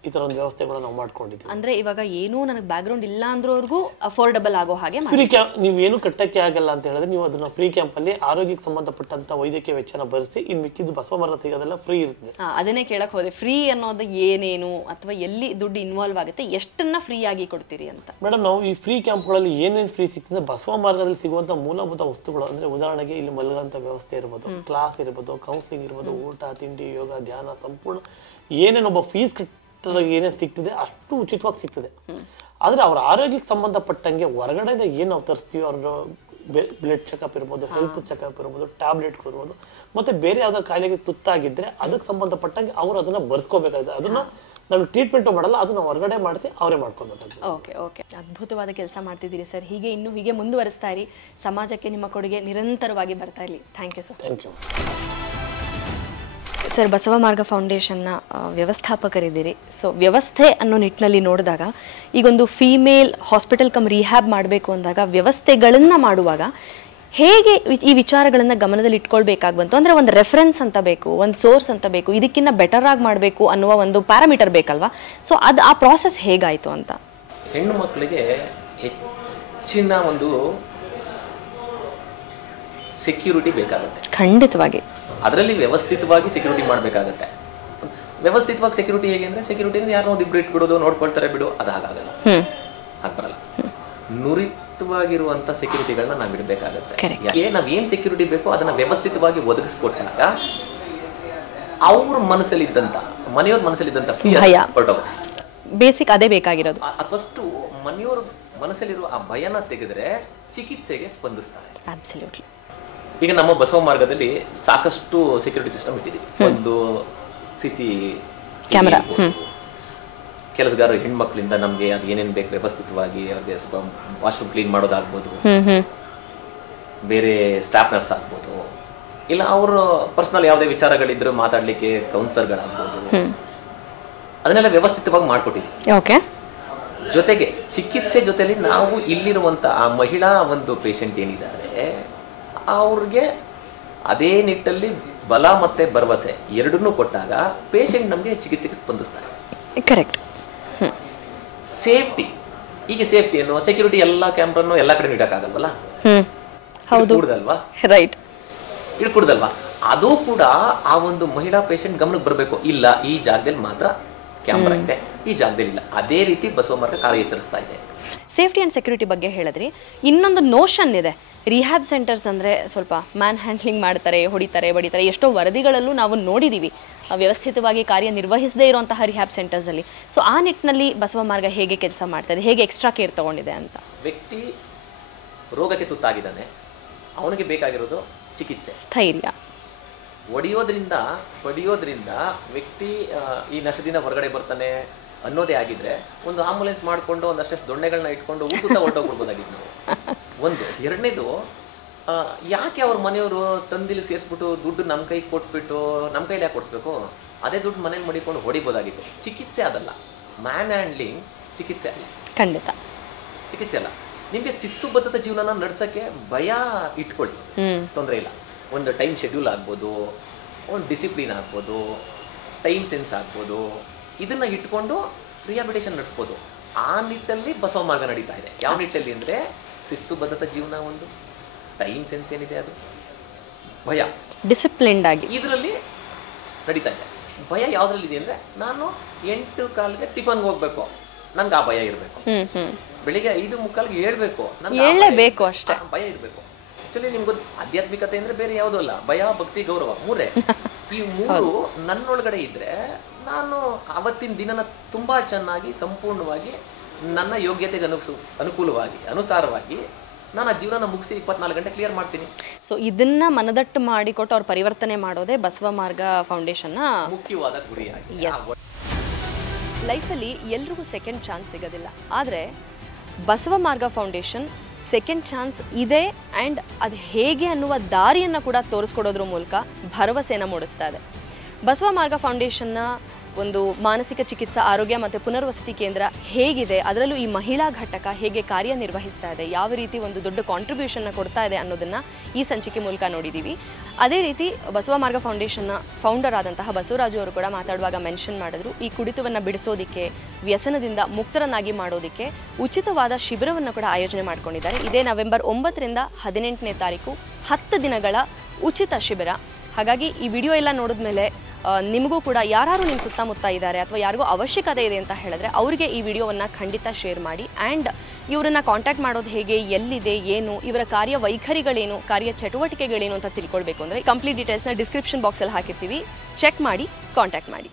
ಈ ತರ ಒಂದು ವ್ಯವಸ್ಥೆಗಳನ್ನ ನಾವು ಮಾಡ್ಕೊಂಡಿದ್ದೀವಿ. ಅಂದ್ರೆ ಇವಾಗ ಏನೂ ನನಗೆ ಬ್ಯಾಕ್ಗ್ರೌಂಡ್ ಇಲ್ಲ ಅಂದ್ರವ್ರಿಗೂ ಅಫೋರ್ಡಬಲ್ ಆಗೋ ಹಾಗೆ ಫ್ರೀ ಕ್ಯಾಂಪ್, ನೀವು ಏನು ಕಟ್ಟಕ್ಕೆ ಆಗಲ್ಲ ಅಂತ ಹೇಳಿದ್ರೆ ನೀವು ಅದನ್ನ ಫ್ರೀ ಕ್ಯಾಂಪ್ ಅಲ್ಲಿ ಆರೋಗ್ಯಕ್ಕೆ ಸಂಬಂಧಪಟ್ಟಂತ ವೈದ್ಯಕೀಯ ವೆಚ್ಚನ ಭರಿಸಿ ಇನ್ನು ಮಿಕ್ಕಿದ್ದು ಬಸವ ಮಾರ್ಗ ಸಿಗೋದೆಲ್ಲ ಫ್ರೀ ಇರ್ತದೆ. ಅದನ್ನೇ ಕೇಳಕ್ ಹೋದೆ, ಫ್ರೀ ಅನ್ನೋದು ಏನೇನು ಅಥವಾ ಎಲ್ಲಿ ದುಡ್ಡು ಇನ್ವಾಲ್ವ್ ಆಗುತ್ತೆ, ಎಷ್ಟನ್ನ ಫ್ರೀ ಆಗಿ ಕೊಡ್ತೀರಿ ಅಂತ? ಮೇಡಮ್, ನಾವು ಈ ಫ್ರೀ ಕ್ಯಾಂಪ್ಗಳಲ್ಲಿ ಏನೇನು ಫ್ರೀ ಸಿಗ್ತದೆ, ಬಸವ ಮಾರ್ಗದಲ್ಲಿ ಸಿಗುವಂತ ಮೂಲಭೂತ ವಸ್ತುಗಳು ಅಂದ್ರೆ ಉದಾಹರಣೆಗೆ ಇಲ್ಲಿ ಮಲಗುವಂತ ವ್ಯವಸ್ಥೆ ಇರ್ಬೋದು, ಕ್ಲಾಸ್ ಇರ್ಬೋದು, ಕೌನ್ಸಿಲಿಂಗ್ ಇರ್ಬೋದು, ಊಟ ತಿಂಡಿ ಯೋಗ ಧ್ಯಾನ ಸಂಪೂರ್ಣ ಏನೇನೊಬ್ಬ ಫೀಸ್ ಏನೇನು ಸಿಗ್ತದೆ ಅಷ್ಟು ಉಚಿತವಾಗಿ ಸಿಗ್ತದೆ. ಆದ್ರೆ ಅವ್ರ ಆರೋಗ್ಯಕ್ಕೆ ಸಂಬಂಧಪಟ್ಟಂಗೆ ಹೊರಗಡೆಯಿಂದ ಏನು ನಾವು ತರಿಸ್ತೀವಿ, ಅವ್ರ ಬ್ಲಡ್ ಚೆಕಪ್ ಇರ್ಬೋದು, ಹೆಲ್ತ್ ಚೆಕಪ್ ಇರ್ಬೋದು, ಟ್ಯಾಬ್ಲೆಟ್ಗಳು ಇರ್ಬೋದು, ಮತ್ತೆ ಬೇರೆ ಯಾವ್ದಾದ್ರು ಕಾಯಿಲೆಗೆ ತುತ್ತಾಗಿದ್ರೆ ಅದಕ್ಕೆ ಸಂಬಂಧಪಟ್ಟಂಗೆ ಅವ್ರು ಅದನ್ನ ಬರ್ಸ್ಕೋಬೇಕಾಗಿದೆ. ಅದನ್ನ ನಾವು ಟ್ರೀಟ್ಮೆಂಟ್ ಮಾಡಲ್ಲ, ಅದನ್ನ ಹೊರಗಡೆ ಮಾಡಿಸಿ ಅವರೇ ಮಾಡ್ಕೊಬೇಕಾಗುತ್ತೆ. ಓಕೆ, ಅದ್ಭುತವಾದ ಕೆಲಸ ಮಾಡ್ತಿದ್ದೀರಿ ಸರ್. ಹೀಗೆ ಮುಂದುವರಿಸ್ತಾ ಇರಿ. ಸಮಾಜಕ್ಕೆ ನಿಮ್ಮ ಕೊಡುಗೆ ನಿರಂತರವಾಗಿ ಬರ್ತಾ ಇರಲಿ. Thank you sir. Thank you sir. Basava Marga ಫೌಂಡೇಶನ್ನ ವ್ಯವಸ್ಥಾಪಕರಿದ್ದೀರಿ. ಸೊ ವ್ಯವಸ್ಥೆ ಅನ್ನೋ ನಿಟ್ಟಿನಲ್ಲಿ ನೋಡಿದಾಗ ಈಗೊಂದು ಫೀಮೇಲ್ ಹಾಸ್ಪಿಟಲ್ ಕಮ್ ರಿಹ್ಯಾಬ್ ಮಾಡಬೇಕು ಅಂದಾಗ ವ್ಯವಸ್ಥೆಗಳನ್ನು ಮಾಡುವಾಗ ಹೇಗೆ ಈ ವಿಚಾರಗಳನ್ನು ಗಮನದಲ್ಲಿ ಇಟ್ಕೊಳ್ಬೇಕಾಗಿ ಬಂತು? ಅಂದರೆ ಒಂದು ರೆಫರೆನ್ಸ್ ಅಂತ ಬೇಕು, ಒಂದು ಸೋರ್ಸ್ ಅಂತ ಬೇಕು, ಇದಕ್ಕಿಂತ ಬೆಟರ್ ಆಗಿ ಮಾಡಬೇಕು ಅನ್ನುವ ಒಂದು ಪ್ಯಾರಾಮೀಟರ್ ಬೇಕಲ್ವಾ? ಸೊ ಆ ಪ್ರಾಸೆಸ್ ಹೇಗಾಯಿತು ಅಂತ? ಹೆಣ್ಣು ಮಕ್ಕಳಿಗೆ ಹೆಚ್ಚಿನ ಒಂದು ಸೆಕ್ಯೂರಿಟಿ ಬೇಕಾಗುತ್ತೆ. ಖಂಡಿತವಾಗಿ ಅದರಲ್ಲಿ ವ್ಯವಸ್ಥಿತವಾಗಿ ಸೆಕ್ಯೂರಿಟಿ ಮಾಡಬೇಕಾಗತ್ತೆ. ವ್ಯವಸ್ಥಿತವಾಗಿ ಸೆಕ್ಯೂರಿಟಿ ಹೇಗೆ ಅಂದರೆ, ಸೆಕ್ಯೂರಿಟಿ ಅಂದರೆ ಯಾರೋ ಒಂದು ಇಬ್ರು ಇಟ್ಬಿಡೋದು, ನೋಡ್ಕೊಳ್ತಾರೆ ಬಿಡು, ಅದು ಹಾಗಾಗಲ್ಲ, ಹಾಗಲ್ಲ. ನುರಿತವಾಗಿರುವಂಥ ಸೆಕ್ಯೂರಿಟಿಗಳನ್ನ ನಾವು ಇಡಬೇಕಾಗತ್ತೆ. ನಾವೇನು ಸೆಕ್ಯೂರಿಟಿ ಬೇಕೋ ಅದನ್ನ ವ್ಯವಸ್ಥಿತವಾಗಿ ಒದಗಿಸ್ಕೊಟ್ಟಾಗ ಅವ್ರ ಮನಸ್ಸಲ್ಲಿದ್ದಂಥ, ಮನೆಯವ್ರ ಮನಸ್ಸಲ್ಲಿದ್ದಂಥ ಭಯ ಹೊರಟೋಗುತ್ತೆ. ಬೇಸಿಕ್ ಅದೇ ಬೇಕಾಗಿರೋದು. ಫಸ್ಟು ಮನೆಯವ್ರ ಮನಸ್ಸಲ್ಲಿರುವ ಆ ಭಯನ ತೆಗೆದ್ರೆ ಚಿಕಿತ್ಸೆಗೆ ಸ್ಪಂದಿಸ್ತಾರೆ. ಅಬ್ಸಲ್ಯೂಟ್ಲಿ. ಈಗ ನಮ್ಮ ಬಸವ ಮಾರ್ಗದಲ್ಲಿ ಸಾಕಷ್ಟು ಸೆಕ್ಯೂರಿಟಿ ಸಿಸ್ಟಮ್ ಇಟ್ಟಿದ್ದೀವಿ. ಒಂದು CC ಕ್ಯಾಮೆರಾ, ಕೆಲಸಗಾರರು ಹೆಣ್ಮಕ್ಳಿಂದ ನಮಗೆ ಅದು ಏನೇನು ಬೇಕು ವ್ಯವಸ್ಥಿತವಾಗಿ ಅವ್ರಿಗೆ ಸ್ವಲ್ಪ ವಾಶ್ರೂಮ್ ಕ್ಲೀನ್ ಮಾಡೋದಾಗ್ಬೋದು, ಬೇರೆ ಸ್ಟಾಫ್ ನರ್ಸ್ ಆಗ್ಬೋದು, ಇಲ್ಲ ಅವರು ಪರ್ಸನಲ್ ಯಾವುದೇ ವಿಚಾರಗಳಿದ್ರು ಮಾತಾಡಲಿಕ್ಕೆ ಕೌನ್ಸಿಲರ್ಗಳಾಗ್ಬೋದು, ಅದನ್ನೆಲ್ಲ ವ್ಯವಸ್ಥಿತವಾಗಿ ಮಾಡಿಕೊಟ್ಟಿದ್ದೀವಿ. ಓಕೆ. ಜೊತೆಗೆ ಚಿಕಿತ್ಸೆ ಜೊತೆಲಿ ನಾವು ಇಲ್ಲಿರುವಂಥ ಆ ಮಹಿಳಾ ಒಂದು ಪೇಷಂಟ್ ಏನಿದ್ದಾರೆ ಅವ್ರಿಗೆ ಅದೇ ನಿಟ್ಟಲ್ಲಿ ಬಲ ಮತ್ತು ಭರವಸೆ ಎರಡನ್ನೂ ಕೊಟ್ಟಾಗ ಪೇಷಂಟ್ ನಮಗೆ ಚಿಕಿತ್ಸೆಗೆ ಸ್ಪಂದಿಸ್ತಾರೆ. ಕರೆಕ್ಟ್. ಸೇಫ್ಟಿ, ಈಗ ಸೇಫ್ಟಿ ಏನು, ಸೆಕ್ಯೂರಿಟಿ ಎಲ್ಲ ಕ್ಯಾಮ್ರನ್ನು ಎಲ್ಲ ಕಡೆ ಇಡೋಕ್ಕಾಗಲ್ವಲ್ಲ, ಹೌದು, ಕೂಡದಲ್ವಾ, ರೈಟ್, ಇಡ್ಕೂಡ್ದಲ್ವಾ, ಅದು ಕೂಡ ಆ ಒಂದು ಮಹಿಳಾ ಪೇಷಂಟ್ ಗಮನಕ್ಕೆ ಬರಬೇಕು. ಇಲ್ಲ, ಈ ಜಾಗದಲ್ಲಿ ಮಾತ್ರ ಕ್ಯಾಮ್ರಾ ಇದೆ, ಈ ಜಾಗದಲ್ಲಿ ಇಲ್ಲ. ಅದೇ ರೀತಿ ಬಸವ ಮಾರ್ಗ ಕಾರ್ಯಾಚರಿಸ್ತಾ ಇದೆ. ಸೇಫ್ಟಿ ಆ್ಯಂಡ್ ಸೆಕ್ಯೂರಿಟಿ ಬಗ್ಗೆ ಹೇಳಿದ್ರಿ. ಇನ್ನೊಂದು ನೋಷನ್ ಇದೆ, ರಿಹ್ಯಾಬ್ ಸೆಂಟರ್ಸ್ ಅಂದರೆ ಸ್ವಲ್ಪ ಮ್ಯಾನ್ ಹ್ಯಾಂಡ್ಲಿಂಗ್ ಮಾಡ್ತಾರೆ, ಹೊಡಿತಾರೆ, ಬಡಿತಾರೆ. ಎಷ್ಟೋ ವರದಿಗಳಲ್ಲೂ ನಾವು ನೋಡಿದ್ದೀವಿ ವ್ಯವಸ್ಥಿತವಾಗಿ ಕಾರ್ಯನಿರ್ವಹಿಸದೇ ಇರುವಂತಹ ರಿಹ್ಯಾಬ್ ಸೆಂಟರ್ಸಲ್ಲಿ. ಸೊ ಆ ನಿಟ್ಟಿನಲ್ಲಿ ಬಸವ ಮಾರ್ಗ ಹೇಗೆ ಕೆಲಸ ಮಾಡ್ತಾ ಇದೆ, ಹೇಗೆ ಎಕ್ಸ್ಟ್ರಾ ಕೇರ್ ತೊಗೊಂಡಿದೆ ಅಂತ? ವ್ಯಕ್ತಿ ರೋಗಕ್ಕೆ ತುತ್ತಾಗಿದ್ದಾನೆ, ಅವನಿಗೆ ಬೇಕಾಗಿರೋದು ಚಿಕಿತ್ಸೆ, ಸ್ಥೈರ್ಯ. ಹೊಡೆಯೋದ್ರಿಂದ ವ್ಯಕ್ತಿ ಈ ನಶದಿಂದ ಹೊರಗಡೆ ಬರ್ತಾನೆ ಅನ್ನೋದೇ ಆಗಿದ್ರೆ ಒಂದು ಆಂಬುಲೆನ್ಸ್ ಮಾಡಿಕೊಂಡು ಒಂದಷ್ಟು ದೊಣ್ಣೆಗಳನ್ನ ಇಟ್ಕೊಂಡು ಊಟುತ್ತಾ ಹೊರಟೋಗ್ಬಿಡ್ಬೋದಾಗಿತ್ತು ನಾವು. ಒಂದು. ಎರಡನೇದು, ಯಾಕೆ ಅವ್ರ ಮನೆಯವರು ತಂದಿಲ್ಲಿ ಸೇರಿಸ್ಬಿಟ್ಟು ದುಡ್ಡು ನಮ್ಮ ಕೈಗೆ ಕೊಟ್ಬಿಟ್ಟು ನಮ್ಮ ಕೈಲಿ ಯಾಕೆ ಕೊಡಿಸ್ಬೇಕು, ಅದೇ ದುಡ್ಡು ಮನೇಲಿ ಮಡಿಕೊಂಡು ಹೊಡಿಬೋದಾಗಿತ್ತು. ಚಿಕಿತ್ಸೆ ಅದಲ್ಲ, ಮ್ಯಾನ್ ಹ್ಯಾಂಡ್ಲಿಂಗ್ ಚಿಕಿತ್ಸೆ ಅಲ್ಲ, ಖಂಡಿತ ಚಿಕಿತ್ಸೆ ಅಲ್ಲ. ನಿಮಗೆ ಶಿಸ್ತುಬದ್ಧತ ಜೀವನನ ನಡ್ಸೋಕ್ಕೆ ಭಯ ಇಟ್ಕೊಳ್ಳಿ, ತೊಂದರೆ ಇಲ್ಲ. ಒಂದು ಟೈಮ್ ಶೆಡ್ಯೂಲ್ ಆಗ್ಬೋದು, ಒಂದು ಡಿಸಿಪ್ಲಿನ್ ಆಗ್ಬೋದು, ಟೈಮ್ ಸೆನ್ಸ್ ಆಗ್ಬೋದು, ಇದನ್ನು ಇಟ್ಕೊಂಡು ರಿಹ್ಯಾಬಿಟೇಷನ್ ನಡೆಸ್ಬೋದು. ಆ ನಿಟ್ಟಲ್ಲಿ ಬಸವ ಮಾರ್ಗ ನಡೀತಾ ಇದೆ. ಯಾವ ನಿಟ್ಟಲ್ಲಿ ಅಂದರೆ ಶಿಸ್ತುಬದ್ಧತ ಜೀವನ, ಒಂದು ಟೈಮ್ ಸೆನ್ಸ್ ಏನಿದೆ ಅದು, ಭಯ, ಡಿಸಿಪ್ಲಿನ್ಡ್ ಆಗಿ ಇದರಲ್ಲಿ ನಡೀತಾ ಇದೆ. ಭಯ ಯಾವುದ್ರಲ್ಲಿದೆ ಅಂದರೆ, ನಾನು 8:15ಗೆ ಟಿಫನ್ಗೆ ಹೋಗಬೇಕು, ನನಗೆ ಆ ಭಯ ಇರಬೇಕು. ಬೆಳಿಗ್ಗೆ 5:45ಗೆ ಹೇಳ್ಬೇಕು, ಹೇಳಲೇಬೇಕು, ಅಷ್ಟೇ ಭಯ ಇರಬೇಕು. ಆಕ್ಚುಲಿ ನಿಮ್ಗೆ ಆಧ್ಯಾತ್ಮಿಕತೆ ಅಂದರೆ ಬೇರೆ ಯಾವುದೂ ಅಲ್ಲ, ಭಯ, ಭಕ್ತಿ, ಗೌರವ, ಮೂರೇ. ಈ ಮೂರು ನನ್ನೊಳಗಡೆ ಇದ್ದರೆ ನಾನು ಆವತ್ತಿನ ದಿನನ ತುಂಬ ಚೆನ್ನಾಗಿ ಸಂಪೂರ್ಣವಾಗಿ ನನ್ನ ಯೋಗ್ಯತೆಗೆ ಅನುಸಾರವಾಗಿ ನಾನು ಆ ಜೀವನ ಮುಗಿಸಿ 24 ಗಂಟೆ ಕ್ಲಿಯರ್ ಮಾಡ್ತೀನಿ. ಸೊ ಇದನ್ನ ಮನದಟ್ಟು ಮಾಡಿಕೊಟ್ಟು ಅವ್ರು ಪರಿವರ್ತನೆ ಮಾಡೋದೇ ಬಸವ ಮಾರ್ಗ ಫೌಂಡೇಶನ್ನ ಮುಖ್ಯವಾದ ಗುರಿಯಾಗಿ. ಲೈಫಲ್ಲಿ ಎಲ್ರಿಗೂ ಸೆಕೆಂಡ್ ಚಾನ್ಸ್ ಸಿಗೋದಿಲ್ಲ, ಆದರೆ ಬಸವ ಮಾರ್ಗ ಫೌಂಡೇಶನ್ ಸೆಕೆಂಡ್ ಚಾನ್ಸ್ ಇದೆ ಆ್ಯಂಡ್ ಅದು ಹೇಗೆ ಅನ್ನುವ ದಾರಿಯನ್ನು ಕೂಡ ತೋರಿಸ್ಕೊಡೋದ್ರ ಮೂಲಕ ಭರವಸೆಯನ್ನು ಮೂಡಿಸ್ತಾ ಇದೆ. ಬಸವ ಮಾರ್ಗ ಫೌಂಡೇಶನ್ನ ಒಂದು ಮಾನಸಿಕ ಚಿಕಿತ್ಸಾ ಆರೋಗ್ಯ ಮತ್ತು ಪುನರ್ವಸತಿ ಕೇಂದ್ರ ಹೇಗಿದೆ, ಅದರಲ್ಲೂ ಈ ಮಹಿಳಾ ಘಟಕ ಹೇಗೆ ಕಾರ್ಯನಿರ್ವಹಿಸ್ತಾ ಇದೆ, ಯಾವ ರೀತಿ ಒಂದು ದೊಡ್ಡ ಕಾಂಟ್ರಿಬ್ಯೂಷನ್ನ ಕೊಡ್ತಾ ಇದೆ ಅನ್ನೋದನ್ನು ಈ ಸಂಚಿಕೆ ಮೂಲಕ ನೋಡಿದ್ದೀವಿ. ಅದೇ ರೀತಿ ಬಸವ ಮಾರ್ಗ ಫೌಂಡೇಶನ್ನ ಫೌಂಡರ್ ಆದಂತಹ ಬಸವರಾಜು ಅವರು ಕೂಡ ಮಾತಾಡುವಾಗ ಮೆನ್ಷನ್ ಮಾಡಿದ್ರು, ಈ ಕುಡಿತವನ್ನು ಬಿಡಿಸೋದಕ್ಕೆ, ವ್ಯಸನದಿಂದ ಮುಕ್ತರನ್ನಾಗಿ ಮಾಡೋದಕ್ಕೆ ಉಚಿತವಾದ ಶಿಬಿರವನ್ನು ಕೂಡ ಆಯೋಜನೆ ಮಾಡ್ಕೊಂಡಿದ್ದಾರೆ. ಇದೇ ನವೆಂಬರ್ 9ರಿಂದ 18ನೇ ತಾರೀಕು 10 ದಿನಗಳ ಉಚಿತ ಶಿಬಿರ. ಹಾಗಾಗಿ ಈ ವಿಡಿಯೋ ಎಲ್ಲ ನೋಡಿದ್ಮೇಲೆ ನಿಮಗೂ ಕೂಡ ಯಾರು ನಿಮ್ಮ ಸುತ್ತಮುತ್ತ ಇದ್ದಾರೆ ಅಥವಾ ಯಾರಿಗೂ ಅವಶ್ಯಕತೆ ಇದೆ ಅಂತ ಹೇಳಿದ್ರೆ ಅವರಿಗೆ ಈ ವಿಡಿಯೋವನ್ನು ಖಂಡಿತ ಶೇರ್ ಮಾಡಿ. ಆ್ಯಂಡ್ ಇವರನ್ನು ಕಾಂಟ್ಯಾಕ್ಟ್ ಮಾಡೋದು ಹೇಗೆ, ಎಲ್ಲಿದೆ, ಏನು, ಇವರ ಕಾರ್ಯ ವೈಖರಿಗಳೇನು, ಕಾರ್ಯ ಚಟುವಟಿಕೆಗಳೇನು ಅಂತ ತಿಳ್ಕೊಳ್ಬೇಕು ಅಂದರೆ ಕಂಪ್ಲೀಟ್ ಡೀಟೇಲ್ಸ್ನ ಡಿಸ್ಕ್ರಿಪ್ಷನ್ ಬಾಕ್ಸಲ್ಲಿ ಹಾಕಿರ್ತೀವಿ, ಚೆಕ್ ಮಾಡಿ, ಕಾಂಟ್ಯಾಕ್ಟ್ ಮಾಡಿ.